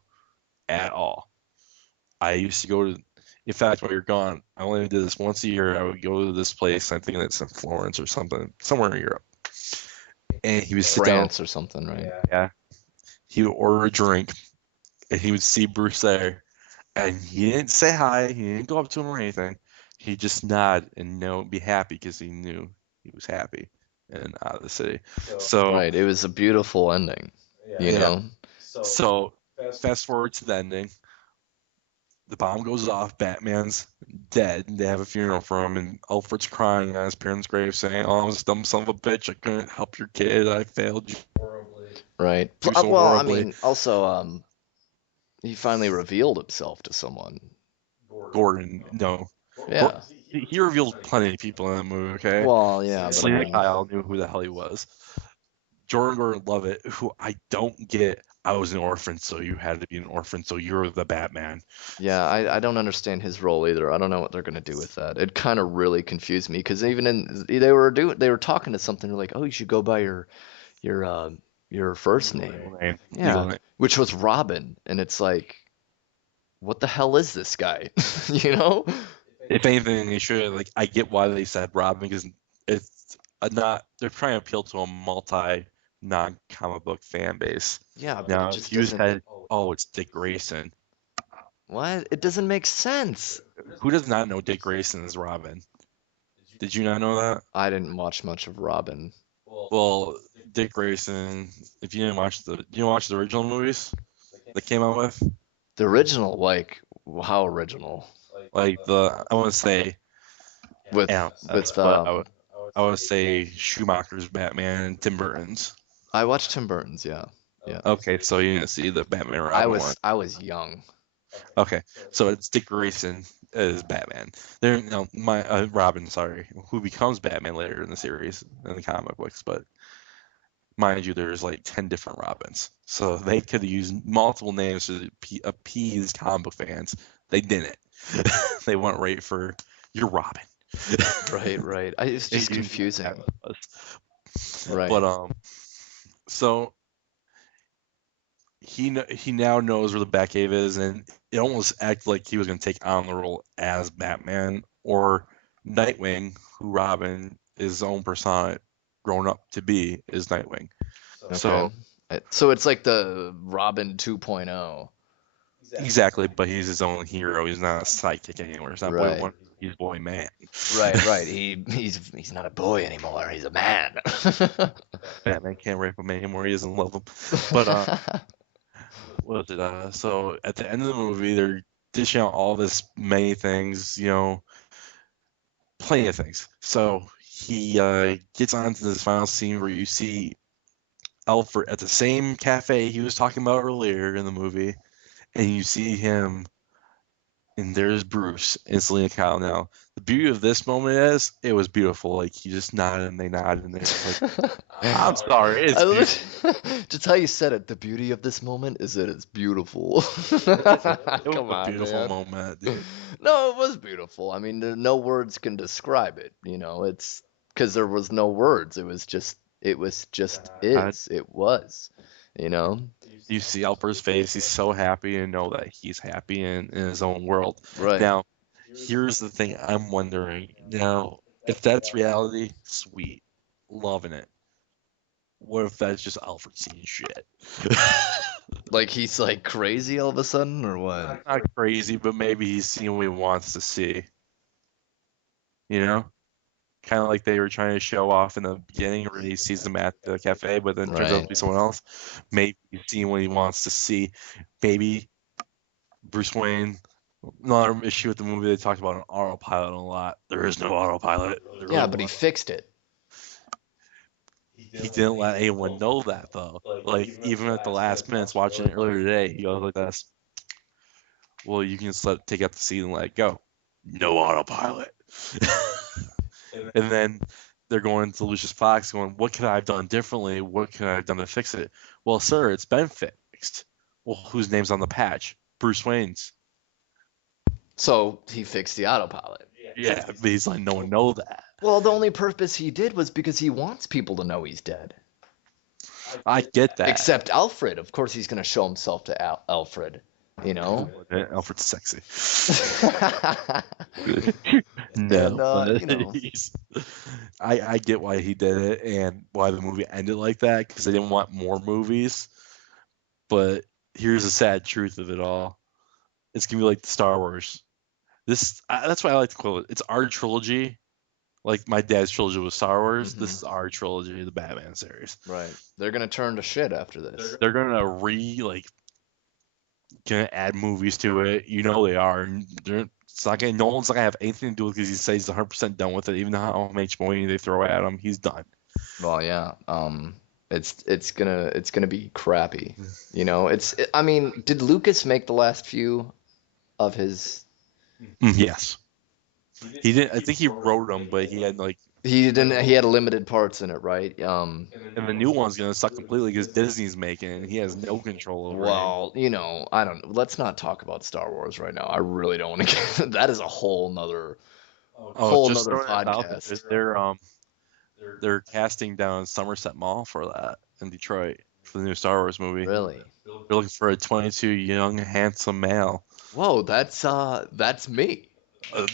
at all. I used to go to, in fact, while you're gone, I only did this once a year. I would go to this place, I think it's in Florence or something, somewhere in Europe. And he would sit down. France or something, right? Yeah. He would order a drink, and he would see Bruce there. And he didn't say hi. He didn't go up to him or anything. He just nod and be happy because he knew he was happy and out of the city. So, Right. It was a beautiful ending, you yeah. know? So, fast forward to the ending. The bomb goes off. Batman's dead. They have a funeral for him, and Alfred's crying on his parents' grave, saying, "Oh, I was a dumb son of a bitch. I couldn't help your kid. I failed you Right. so Well, I horribly." mean, also, he finally revealed himself to someone. Gordon, no, Yeah. he revealed plenty of people in that movie. Okay, Well, yeah, but I Selena mean, Kyle knew who the hell he was. Jordan Gordon Levitt, who I don't get. I was an orphan, so you had to be an orphan, so you're the Batman. Yeah, I don't understand his role either. I don't know what they're gonna do with that. It kind of really confused me because even in they were talking to something like, oh, you should go by your your first name. Legal name. Legal Yeah, name. which was Robin, and it's like, what the hell is this guy? You know? If anything, they should like. I get why they said Robin because it's not. They're trying to appeal to a multi non-comic book fan base. Yeah, but it Now, if just you doesn't. said, "Oh, it's Dick Grayson," What? It doesn't make sense. who does not know Dick Grayson is Robin? Did you not know that? I didn't watch much of Robin. Well, Dick Grayson. If you didn't watch the original movies that came out with, The original, like, how original? like I want to say, With yeah, with but I would say Schumacher's Batman and Tim Burton's. I watched Tim Burton's, yeah. Yeah. Okay, so you didn't see the Batman Robin one. I was young. Okay, so it's Dick Grayson as Batman. There, no, my Robin, sorry, who becomes Batman later in the series in the comic books. But mind you, there's like 10 different Robins, so they could use multiple names to appease comic book fans. They didn't. They went right for your Robin. Right, right. It's just They used confusing. that. Right. But so he now knows where the Batcave is, and it almost acted like he was going to take on the role as Batman or Nightwing, who Robin is his own persona grown up to be is Nightwing. So Okay. So it's like the Robin 2.0. exactly, but he's his own hero. He's not a sidekick anymore. He's not Boy Right. One. He's Boy Man. Right, right. He's not a boy anymore. He's a man. Batman can't rape him anymore. He doesn't love him. But what was it? So at the end of the movie, they're dishing out all this many things. Plenty of things. So he gets on to this final scene where you see Alfred at the same cafe he was talking about earlier in the movie, and you see him, and there's Bruce and Selena Kyle. Now, the beauty of this moment is it was beautiful. Like he just nodded and they nodded, and they're just like, "I'm sorry, it's beautiful." Just how you said it, the beauty of this moment is that it's beautiful. It was Come a on, beautiful man. moment, dude. No, it was beautiful. I mean, no words can describe it, you know. It's because there was no words. It was just is. It was, you know. You see Alfred's face; he's so happy and know that he's happy in his own world. Right. Now, here's the thing I'm wondering. Now, if that's reality, sweet. Loving it. What if that's just Alfred seeing shit? Like he's like crazy all of a sudden, or what? Not crazy, but maybe he's seeing what he wants to see. You know? Kind of like they were trying to show off in the beginning where he sees them at the cafe, but then it turns out to Right. be someone else. Maybe he's seeing what he wants to see. Maybe Bruce Wayne. Another issue with the movie, they talked about an autopilot a lot. There is no autopilot. Yeah, but he fixed it. He didn't let anyone know that though. Like even at the last minutes watching it earlier today, he goes like this. Well, you can just take out the seat and let it go. No autopilot. And then they're going to Lucius Fox going, what could I have done differently? What could I have done to fix it? Well, sir, it's been fixed. Well, whose name's on the patch? Bruce Wayne's. So he fixed the autopilot. Yeah, but he's like, no one know that. Well, the only purpose he did was because he wants people to know he's dead. I get that. Except Alfred. Of course, he's going to show himself to Alfred, you know? Alfred's sexy. And, No, you know. I get why he did it and why the movie ended like that because they didn't want more movies. But here's the sad truth of it all: it's gonna be like Star Wars. That's why I like to call it. It's our trilogy. Like my dad's trilogy was Star Wars. This is our trilogy, the Batman series. Right. They're going to turn to shit after this. They're gonna gonna add movies to it. You know they are. It's not gonna. No one's not gonna have anything to do with it because he says he's 100% done with it. Even how much money they throw at him, he's done. Well, yeah. It's gonna be crappy. You know, I mean, did Lucas make the last few of his? Yes, he didn't. I think he wrote them, but he had like He didn't. He had limited parts in it, right? And the new one's gonna suck completely because Disney's making it, and he has no control over it. Well, I don't. Let's not talk about Star Wars right now. I really don't want to get. That is a Oh, whole just nother throwing it out there. podcast. They're casting down Somerset Mall for that in Detroit for the new Star Wars movie. Really? They're looking for a 22 young, handsome male. Whoa, that's me.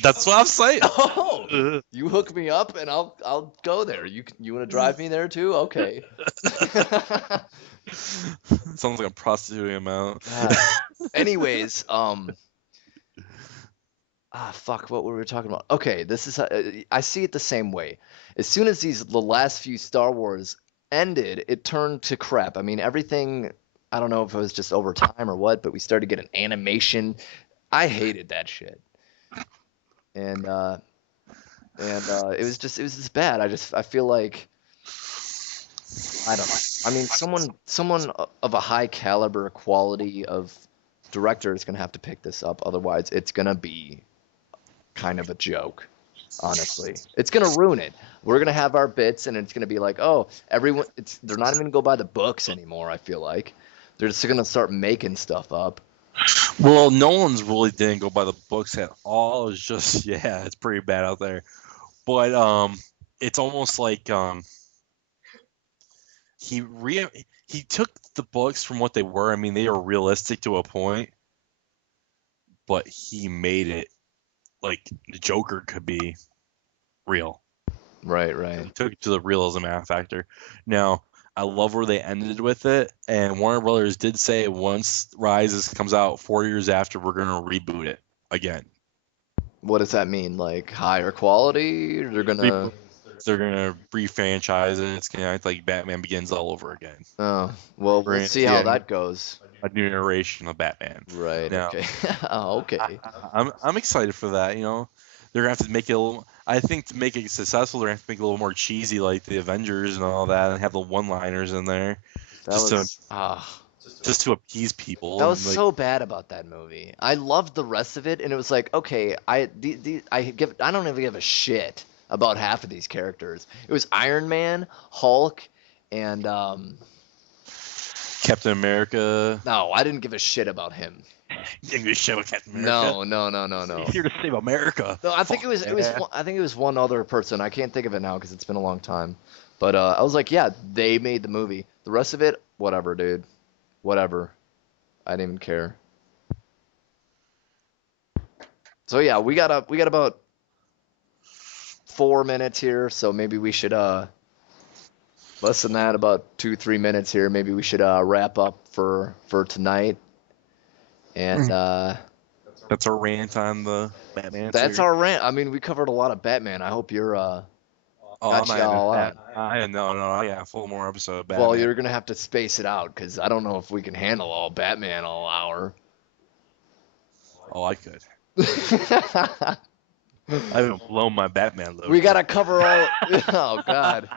That's what I'm saying. Oh, you hook me up and I'll go there. You want to drive me there too? Okay. Sounds like I'm prostituting him out. God. Anyways, fuck, what were we talking about? Okay, this is I see it the same way. As soon as the last few Star Wars ended, it turned to crap. I mean, everything. I don't know if it was just over time or what, but we started getting animation. I hated that shit, and it was just bad. I feel like I don't know. I mean, someone of a high caliber quality of director is gonna have to pick this up. Otherwise, it's gonna be kind of a joke. Honestly, it's gonna ruin it. We're gonna have our bits, and it's gonna be like, oh, everyone. They're not even gonna go by the books anymore. I feel like they're just gonna start making stuff up. Well, Nolan's really didn't go by the books at all. It's just it's pretty bad out there. But it's almost like he he took the books from what they were. I mean, they were realistic to a point, but he made it like the Joker could be real. Right, right. He took it to the realism factor. Now, I love where they ended with it, and Warner Brothers did say once Rises comes out 4 years after, we're gonna reboot it again. What does that mean? Like higher quality? They're gonna. They're gonna re-franchise it. It's gonna act like Batman Begins all over again. Oh, well, We're we'll gonna see see how that goes. a new iteration of Batman. Right. Now, Okay. Oh, okay. I'm excited for that. They're gonna have to make it a little. I think to make it successful, they're gonna have to make it a little more cheesy, like the Avengers and all that, and have the one-liners in there, That just to was ah. just to appease people. That was And like, so bad about that movie. I loved the rest of it, and it was like, okay, I don't even give a shit about half of these characters. It was Iron Man, Hulk, and Captain America. no, I didn't give a shit about him. You think this shit with Captain America? No, no, no, no, no. He's here to save America. No, I think Fuck it was yeah. I think it was one other person. I can't think of it now because it's been a long time. But I was like, yeah, they made the movie. The rest of it, whatever, dude. Whatever. I didn't even care. So yeah, we got about 4 minutes here, so maybe we should less than that, about 2-3 minutes here. Maybe we should wrap up for tonight. And That's our rant on the Batman that's series. our rant. I mean, we covered a lot of Batman. I hope you're Oh, got I'm not you even all that. out. No. I got a full more episode of Well, Batman. you're gonna have to space it out because I don't know if we can handle all Batman all hour. Oh, I could. I haven't blown my Batman load. We gotta cover all. Oh God.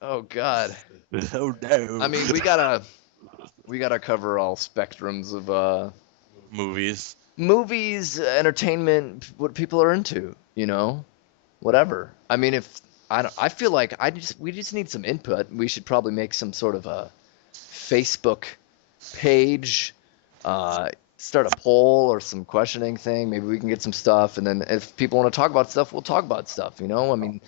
Oh God. Oh no. I mean, we gotta cover all spectrums of Movies. movies, entertainment, what people are into. Whatever. I mean, if I feel like we just need some input. We should probably make some sort of a Facebook page, start a poll or some questioning thing. Maybe we can get some stuff, and then if people want to talk about stuff, we'll talk about stuff. I mean,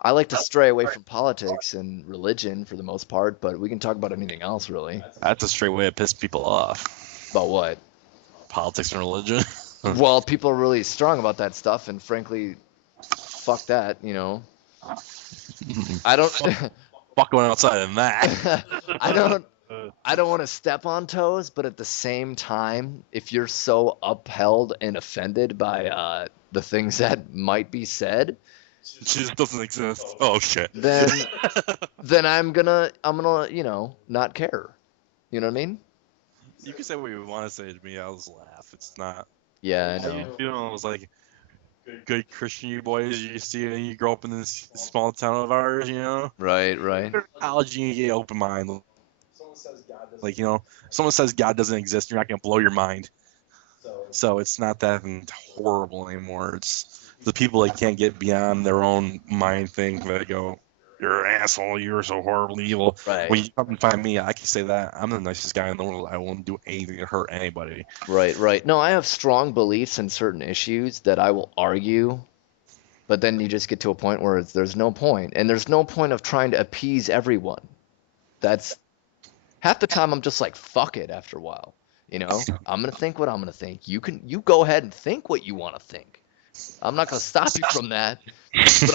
I like to stray away from politics and religion for the most part, but we can talk about anything else, really. That's a straight way to piss people off. About what? Politics and religion. Well, people are really strong about that stuff, and frankly, fuck that. I don't. Fuck going outside of that. I don't want to step on toes, but at the same time, if you're so upheld and offended by the things that might be said, She just doesn't exist. Oh shit. then I'm gonna not care. You know what I mean? You can say what you want to say to me. I'll just laugh. It's not. Yeah, I know. It was like good Christian you boys you see and you grow up in this small town of ours. Right, right. College you get open mind. Like someone says God doesn't exist, you're not gonna blow your mind. So it's not that horrible anymore. It's the people that can't get beyond their own mind thing that go, "You're an asshole. You're so horribly evil." When Right. you come and find me, I can say that I'm the nicest guy in the world. I won't do anything to hurt anybody. Right, right. No, I have strong beliefs in certain issues that I will argue, but then you just get to a point where there's no point, and there's no point of trying to appease everyone. That's half the time I'm just like, fuck it after a while. I'm gonna think what I'm gonna think. You go ahead and think what you want to think. I'm not gonna stop you from that, but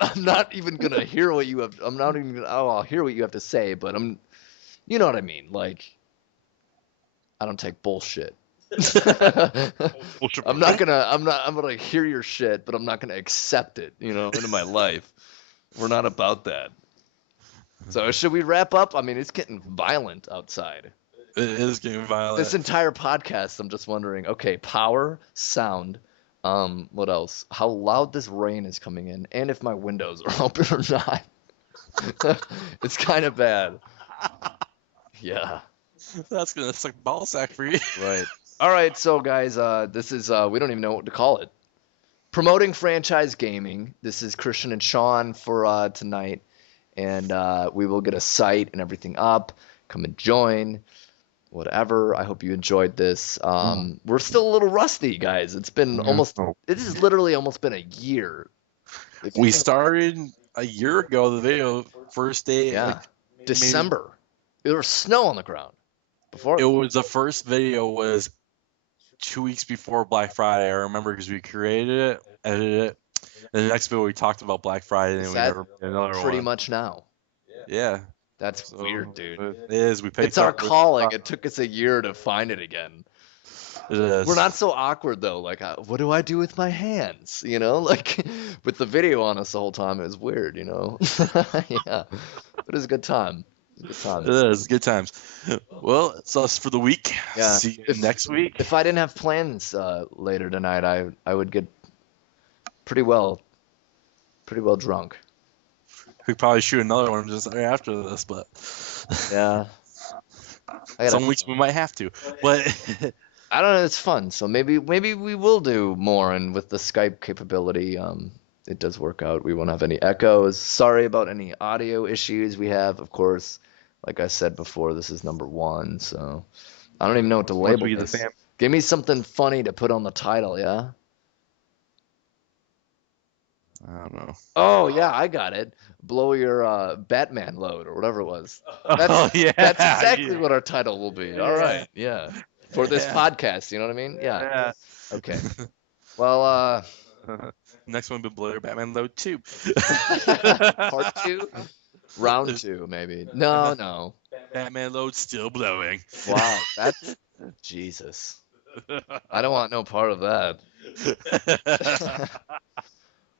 I'm not even gonna hear what you have. I'm not even gonna. Oh, I'll hear what you have to say, but you know what I mean? Like, I don't take bullshit. I'm not gonna. I'm gonna hear your shit, but I'm not gonna accept it. Into my life. We're not about that. So should we wrap up? I mean, it's getting violent outside. It is getting violent. This entire podcast, I'm just wondering. Okay, power, sound. What else? How loud this rain is coming in, and if my windows are open or not. It's kind of bad. Yeah. That's gonna suck ball sack for you. Right. All right, so guys, this is we don't even know what to call it. Promoting franchise gaming. This is Christian and Shaun for tonight, and we will get a site and everything up. Come and join. Whatever. I hope you enjoyed this. We're still a little rusty, guys. It's been it has literally almost been a year. We started a year ago. The video first day. Yeah. Like, December. There was snow on the ground. Before it was the first video was 2 weeks before Black Friday. I remember because we created it, edited it. And the next video we talked about Black Friday, and we never made another pretty one. much now. Yeah. That's weird, dude. It is. It's our calling. It took us a year to find it again. It is. We're not so awkward though. Like, what do I do with my hands? Like with the video on us the whole time, it was weird. Yeah, but it was a good time. It is good times. Well, it's us for the week. Yeah. See you next week. If I didn't have plans later tonight, I would get pretty well drunk. We probably shoot another one just right after this, but yeah. Some weeks we might have to, but I don't know. It's fun, so maybe we will do more. And with the Skype capability, it does work out. We won't have any echoes. Sorry about any audio issues we have. Of course, like I said before, this is number 1, so I don't even know what to label this. Give me something funny to put on the title, yeah? I don't know. Oh, yeah, I got it. Blow your Batman load or whatever it was. That's exactly what our title will be. All right, yeah. For this podcast, you know what I mean? Yeah. Okay. Well, next one will be Blow Your Batman Load 2. Part 2? Round 2, maybe. No. Batman Load still blowing. Wow, that's... Jesus. I don't want no part of that.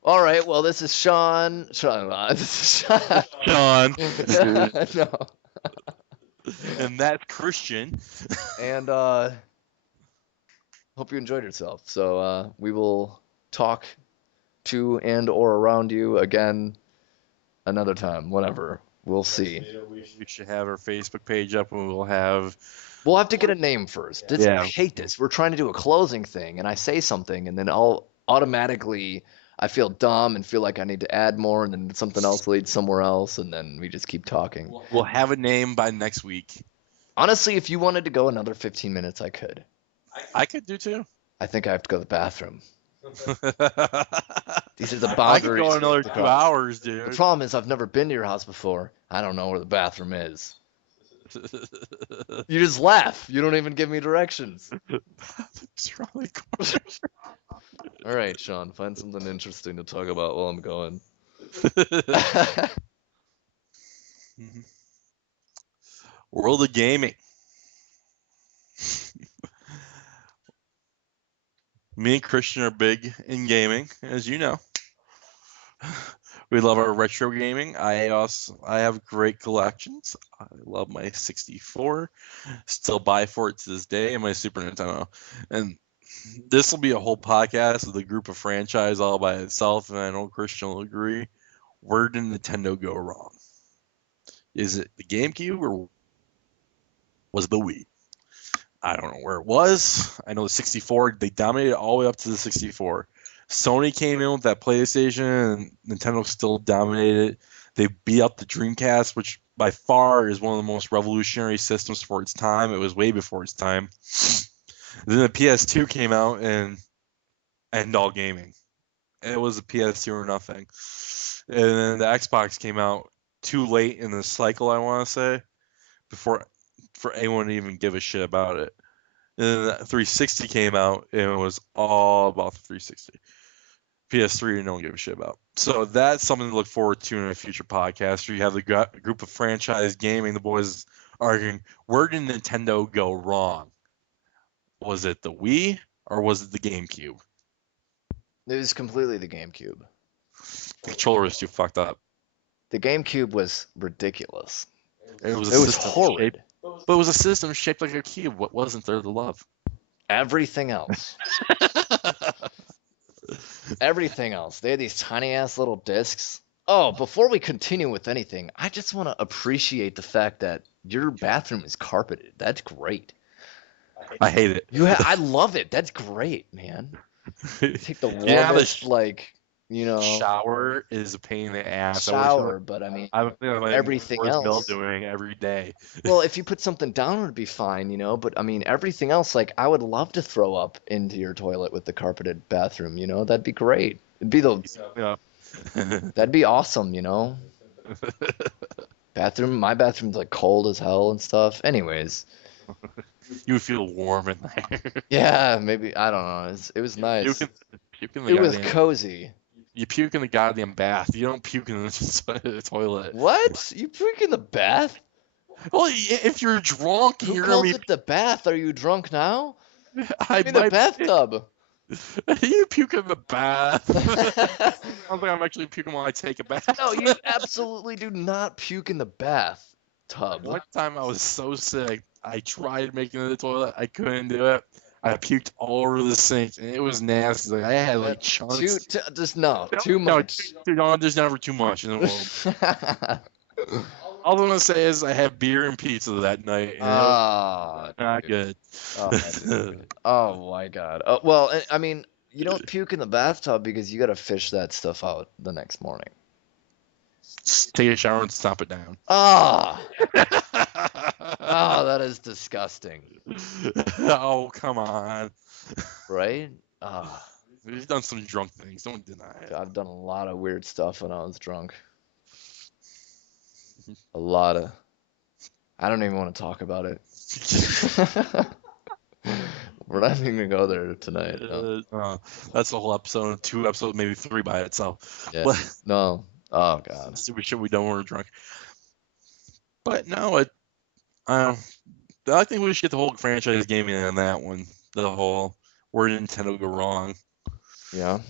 All right, well, this is Shaun. This is Shaun. No. And that's Christian. And hope you enjoyed yourself. So we will talk to and or around you again another time, whatever. We'll see. We should have our Facebook page up, and we'll have to get a name first. I hate this. We're trying to do a closing thing, and I say something, and then I'll automatically... I feel dumb and feel like I need to add more, and then something else leads somewhere else, and then we just keep talking. We'll have a name by next week. Honestly, if you wanted to go another 15 minutes, I could. I could do too. I think I have to go to the bathroom. These are the boundaries. I could go another 2 hours, dude. The problem is I've never been to your house before. I don't know where the bathroom is. You just laugh. You don't even give me directions. It's around the corner. All right, Shaun, find something interesting to talk about while I'm going. World of gaming. Me and Christian are big in gaming, as you know. We love our retro gaming. I have great collections. I love my 64. Still buy for it to this day, and my Super Nintendo. And this will be a whole podcast with a group of franchise all by itself, and I know Christian will agree. Where did Nintendo go wrong? Is it the GameCube or was it the Wii? I don't know where it was. I know the 64, they dominated all the way up to the 64. Sony came in with that PlayStation, and Nintendo still dominated. They beat up the Dreamcast, which by far is one of the most revolutionary systems for its time. It was way before its time. Then the PS2 came out and end all gaming. It was a PS2 or nothing. And then the Xbox came out too late in the cycle, I want to say, before for anyone to even give a shit about it. And then the 360 came out, and it was all about the 360. PS3, no one gave a shit about. So that's something to look forward to in a future podcast where you have the group of franchise gaming, the boys arguing, where did Nintendo go wrong? Was it the Wii or was it the GameCube? It was completely the GameCube. The controller was too fucked up. The GameCube was ridiculous. It was It was horrid. but it was a system shaped like a cube. What wasn't there to love? Everything else. Everything else. They had these tiny ass little discs. Oh, before we continue with anything, I just want to appreciate the fact that your bathroom is carpeted. That's great. I hate it. I love it. That's great, man. Take the Yeah, warmest, shower is a pain in the ass. shower, but I mean, everything else. Doing every day. Well, if you put something down, it would be fine, but I mean, everything else, like, I would love to throw up into your toilet with the carpeted bathroom, that'd be great. Yeah. That'd be awesome, My bathroom's like cold as hell and stuff. Anyways. You would feel warm in there. Yeah, maybe, I don't know. It was nice. Puke in the It was cozy. You puke in the goddamn bath. You don't puke in the toilet. What? You puke in the bath? Well, if you're drunk, Who you're calls it the bath? Are you drunk now? I In the bathtub. You puke in the bath. I don't think I'm actually puking while I take a bath. No, you absolutely do not puke in the bathtub. One time I was so sick, I tried making it in the toilet. I couldn't do it. I puked all over the sink, and it was nasty. Like, I had like chunks. Too much. No, there's never too much in the world. All I'm gonna say is I had beer and pizza that night. And not good. Oh my god. Well, I mean, you don't puke in the bathtub because you gotta fish that stuff out the next morning. Just take a shower and stomp it down. Oh, that is disgusting. Oh, come on. Right? We've done some drunk things. Don't deny it. I've done a lot of weird stuff when I was drunk. A lot of. I don't even want to talk about it. We're not even gonna go there tonight. No. That's a whole episode, 2 episodes, maybe 3 by itself. Yeah. But, No. Oh god. stupid shit we done when we're drunk. But no, I think we should get the whole franchise gaming on that one. The whole where did Nintendo go wrong? Yeah.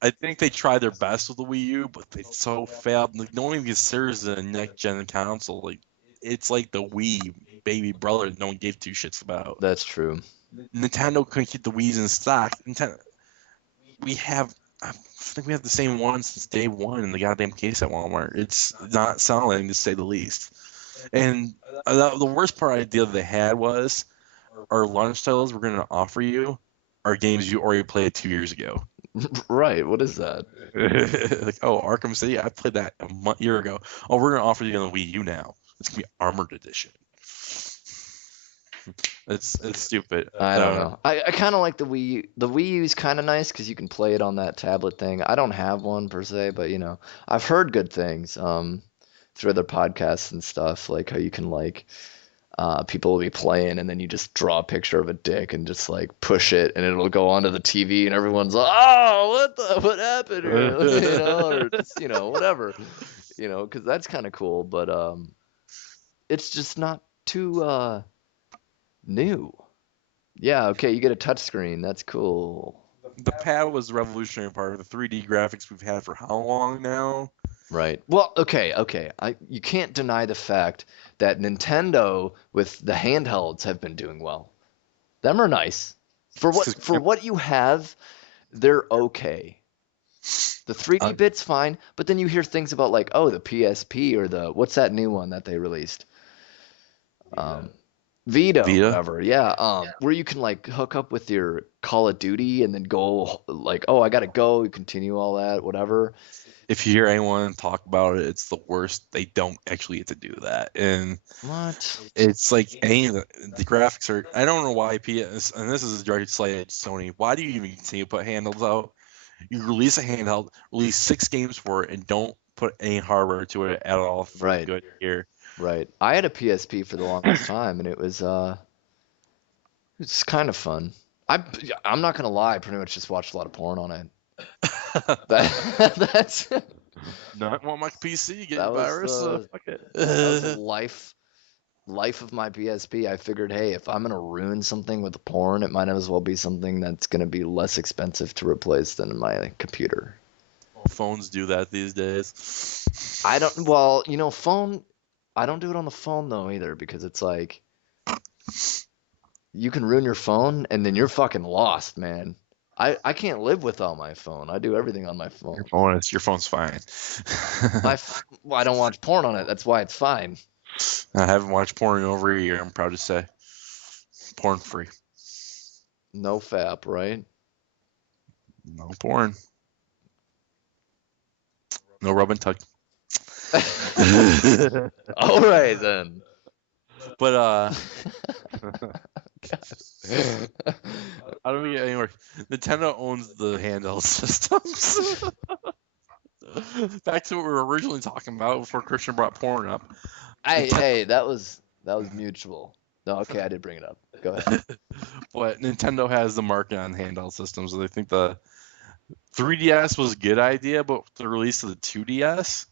I think they tried their best with the Wii U, but they so failed. Like, no one even considers it a next gen console. Like, it's like the Wii baby brother no one gave 2 shits about. That's true. Nintendo couldn't keep the Wii's in stock. I think we have the same one since day one in the goddamn case at Walmart. It's not selling, to say the least. And the worst part idea they had was our launch titles we're going to offer you are games you already played 2 years ago. Right. What is that? Like, oh, Arkham City, I played that a year ago. Oh, we're going to offer you on the Wii U now. It's going to be Armored Edition. It's stupid. I don't know. I kind of like the Wii U. The Wii U is kind of nice because you can play it on that tablet thing. I don't have one per se, but I've heard good things through other podcasts and stuff, like how you can people will be playing and then you just draw a picture of a dick and just like push it and it'll go onto the TV and everyone's like, oh, what happened here? Or just, whatever, because that's kind of cool, but it's just not too new. Yeah, okay, you get a touchscreen. That's cool. The pad was the revolutionary part of the 3D graphics we've had for how long now? Right. Well, okay. You can't deny the fact that Nintendo with the handhelds have been doing well. Them are nice. For what you have, they're okay. The 3D bit's fine, but then you hear things about like, oh, the PSP or what's that new one that they released? Vita, Vita. whatever. Yeah, where you can like hook up with your Call of Duty and then go like, oh, I gotta go, you continue all that, whatever. If you hear anyone talk about it, it's the worst. They don't actually get to do that, and What? it's like any of the graphics are. I don't know why PS, and this is a direct slight at Sony. Why do you even continue to put handhelds out? You release a handheld, release 6 games for it, and don't put any hardware to it at all for Right, good here. right. I had a PSP for the longest time, and it's kind of fun. I I'm not gonna lie, I pretty much just watched a lot of porn on it. That's Not want my PC getting that was virus. So the fuck that was the it. life of my PSP. I figured, hey, if I'm gonna ruin something with the porn, it might as well be something that's gonna be less expensive to replace than my computer. Phones do that these days. I don't, well, phone, I don't do it on the phone though either because it's like you can ruin your phone and then you're fucking lost, man. I can't live without my phone. I do everything on my phone. Your phone's fine. Well, I don't watch porn on it. That's why it's fine. I haven't watched porn in over a year. I'm proud to say, porn free. No fap, right? No porn. No rub and tug. All right then. But I don't get anywhere. Nintendo owns the handheld systems. Back to what we were originally talking about before Christian brought porn up. Hey, that was mutual. No, okay, I did bring it up. Go ahead. But Nintendo has the market on handheld systems. And I think the 3DS was a good idea, but the release of the 2DS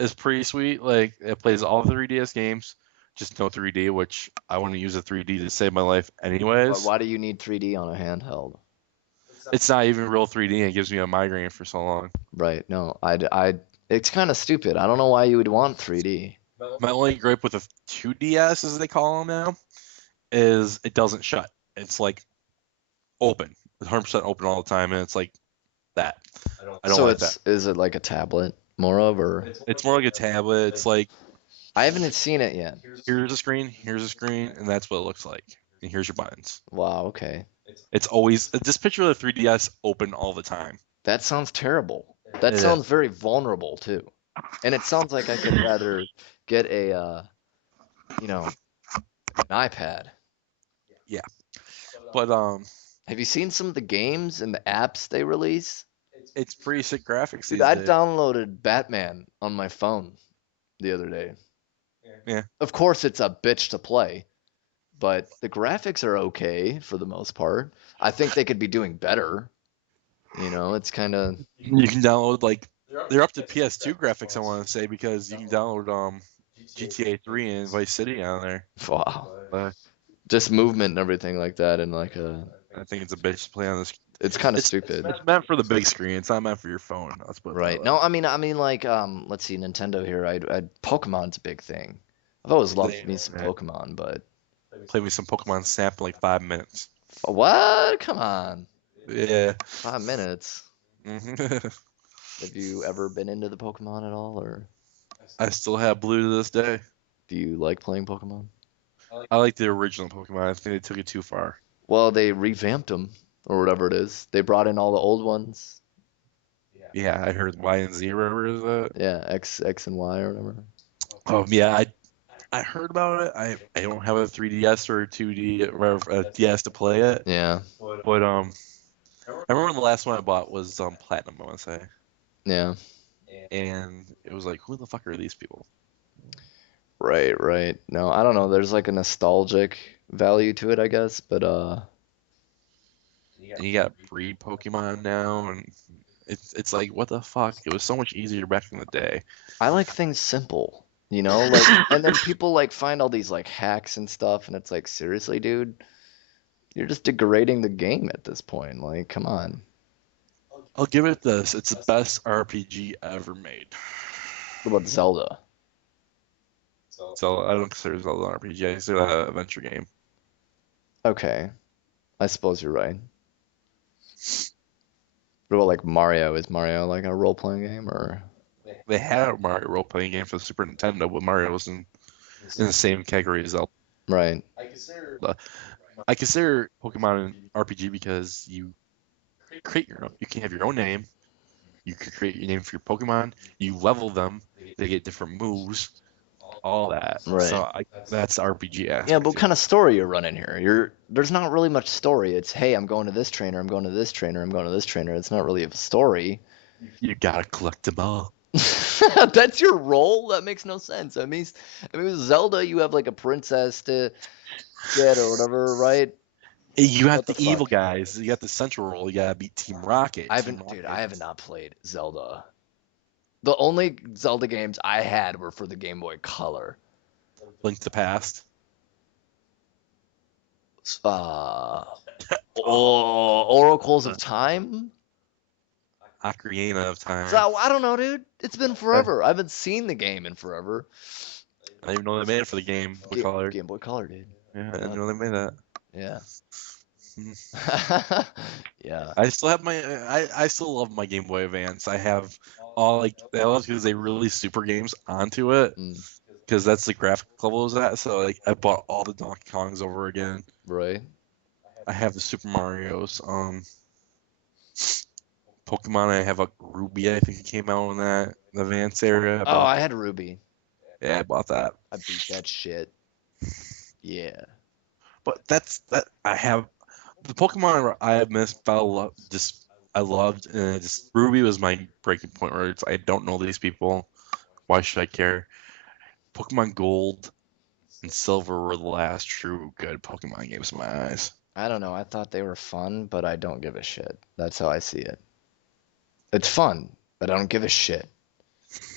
is pretty sweet. Like it plays all the 3DS games, just no 3D, which I want to use a 3D to save my life anyways. Why do you need 3D on a handheld? It's not even real 3D, and it gives me a migraine for so long. Right. No, it's kind of stupid. I don't know why you would want 3D. My only gripe with the 2DS, as they call them now, is it doesn't shut. It's like open, 100% open all the time, and it's like that. I don't So like that. is it like a tablet more of, or It's more like a tablet. It's like I haven't seen it yet. here's a screen, and that's what it looks like. And here's your buttons. Wow, okay. It's always just picture the 3DS open all the time. That sounds terrible. That It sounds is. very vulnerable too. And it sounds like I could rather get you know, an iPad. Yeah, but Have you seen some of the games and the apps they release? it's pretty sick graphics Dude, these I days. downloaded Batman on my phone the other day. Yeah. Of course, it's a bitch to play, but the graphics are okay for the most part. I think they could be doing better. It's kind of You can download like they're up to PS2 graphics. I want to say because you can download GTA 3 and Vice City on there. wow. But Just movement and everything like that, and I think it's a bitch to play on this. it's kind of It's stupid. it's meant for the big screen. It's not meant for your phone. Let's put it Right. that No, way. I mean, like, let's see, Nintendo here. Pokemon's a big thing. I've always loved me some Pokemon, but Play me some Pokemon Snap in like 5 minutes. what? Come on, Yeah. 5 minutes. Mhm. Have you ever been into the Pokemon at all, or I still have Blue to this day. do you like playing Pokemon? I like the original Pokemon. I think they took it too far. Well, they revamped them or whatever it is. They brought in all the old ones. Yeah, I heard Y and Z, whatever is that. Yeah, X and Y or whatever. Yeah, I heard about it. I don't have a 3DS or a 2D or a DS to play it, Yeah, but I remember the last one I bought was Platinum, I want to say, yeah. and it was like, who the fuck are these people? Right, right. No, I don't know. There's like a nostalgic value to it, I guess, but And you got breed Pokemon now, and it's like, what the fuck? It was so much easier back in the day. I like things simple, like, and then people like find all these like hacks and stuff, and it's like, seriously, dude, you're just degrading the game at this point. Like, come on. I'll give it this: it's the best RPG ever made. What about Zelda? So I don't consider Zelda an RPG. I consider that an adventure game. Okay, I suppose you're right. What about like Mario? Is Mario like a role-playing game or? They had a Mario role-playing game for the Super Nintendo, but Mario was in the same category as Zelda. Right. I consider Pokemon an RPG because you create your own. You can have your own name. You can create your name for your Pokemon. You level them. They get different moves. All that. Right. So that's the RPG Yeah, aspect but what to kind it. of story you're running here? There's not really much story. It's hey, I'm going to this trainer, I'm going to this trainer, I'm going to this trainer. It's not really a story. You gotta collect them all. That's your role? That makes no sense. I mean, with Zelda, you have like a princess to get or whatever, right? You got What the the evil fuck? guys. You got the central role. You gotta beat Team Rocket. Team I Rocket. have not played Zelda. The only Zelda games I had were for the Game Boy Color. Link to the Past. Uh, Oh, Oracles of Time? Ocarina of Time. So I don't know, dude. It's been I forever. I haven't seen the game in forever. didn't even know they made it for the Game Boy Color. Game Boy Color, dude. Yeah, I didn't Yeah. know they made that. Yeah. Mhm. Yeah. I still have my. I still love my Game Boy Advance. I have all like I love because they release super games onto it Mm, because that's the graphic level is at. So like I bought all the Donkey Kongs over again. right. I have the Super Mario's. Pokemon. I have a Ruby. I think it came out in that the Advance area. I Oh, bought. I had Ruby. Yeah, I bought that. I beat that shit. Yeah. But that's that. I have the Pokemon I have missed. Fell just I loved, and it just Ruby was my breaking point where it's I don't know these people. Why should I care? Pokemon Gold and Silver were the last true good Pokemon games in my eyes. I don't know. I thought they were fun, but I don't give a shit. That's how I see it. It's fun, but I don't give a shit.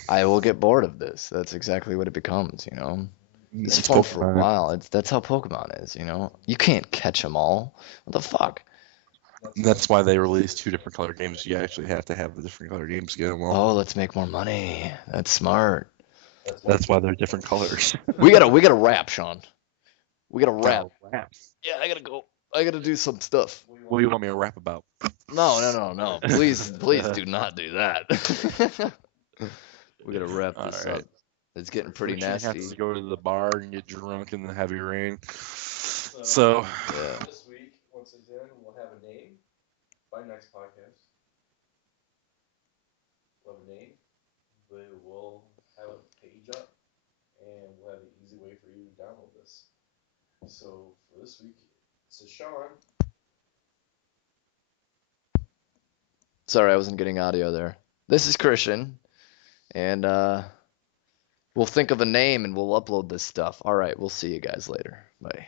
I will get bored of this. That's exactly what it becomes, you know? It's It's fun for a Pokemon. while. That's how Pokemon is, you know? You can't catch them all. What the fuck? And that's why they released two different color games. You actually have to have the different color games to get them all. Oh, let's make more money. That's smart. That's why they're different colors. We gotta wrap, Sean. We gotta wrap. Got rap. Yeah, I gotta go. I gotta do some stuff. What do you want me to rap about? No. Please do not do that. We gotta wrap All this up. right. It's getting pretty Unfortunately, I have nasty. to go to the bar and get drunk in the heavy rain. So Yeah. this week, once again, we'll have a name by next podcast. We'll have a name. We will have a page up, and we'll have an easy way for you to download this. So for this week, this is Sean. Sorry, I wasn't getting audio there. This is Christian, and we'll think of a name and we'll upload this stuff. All right, we'll see you guys later. Bye.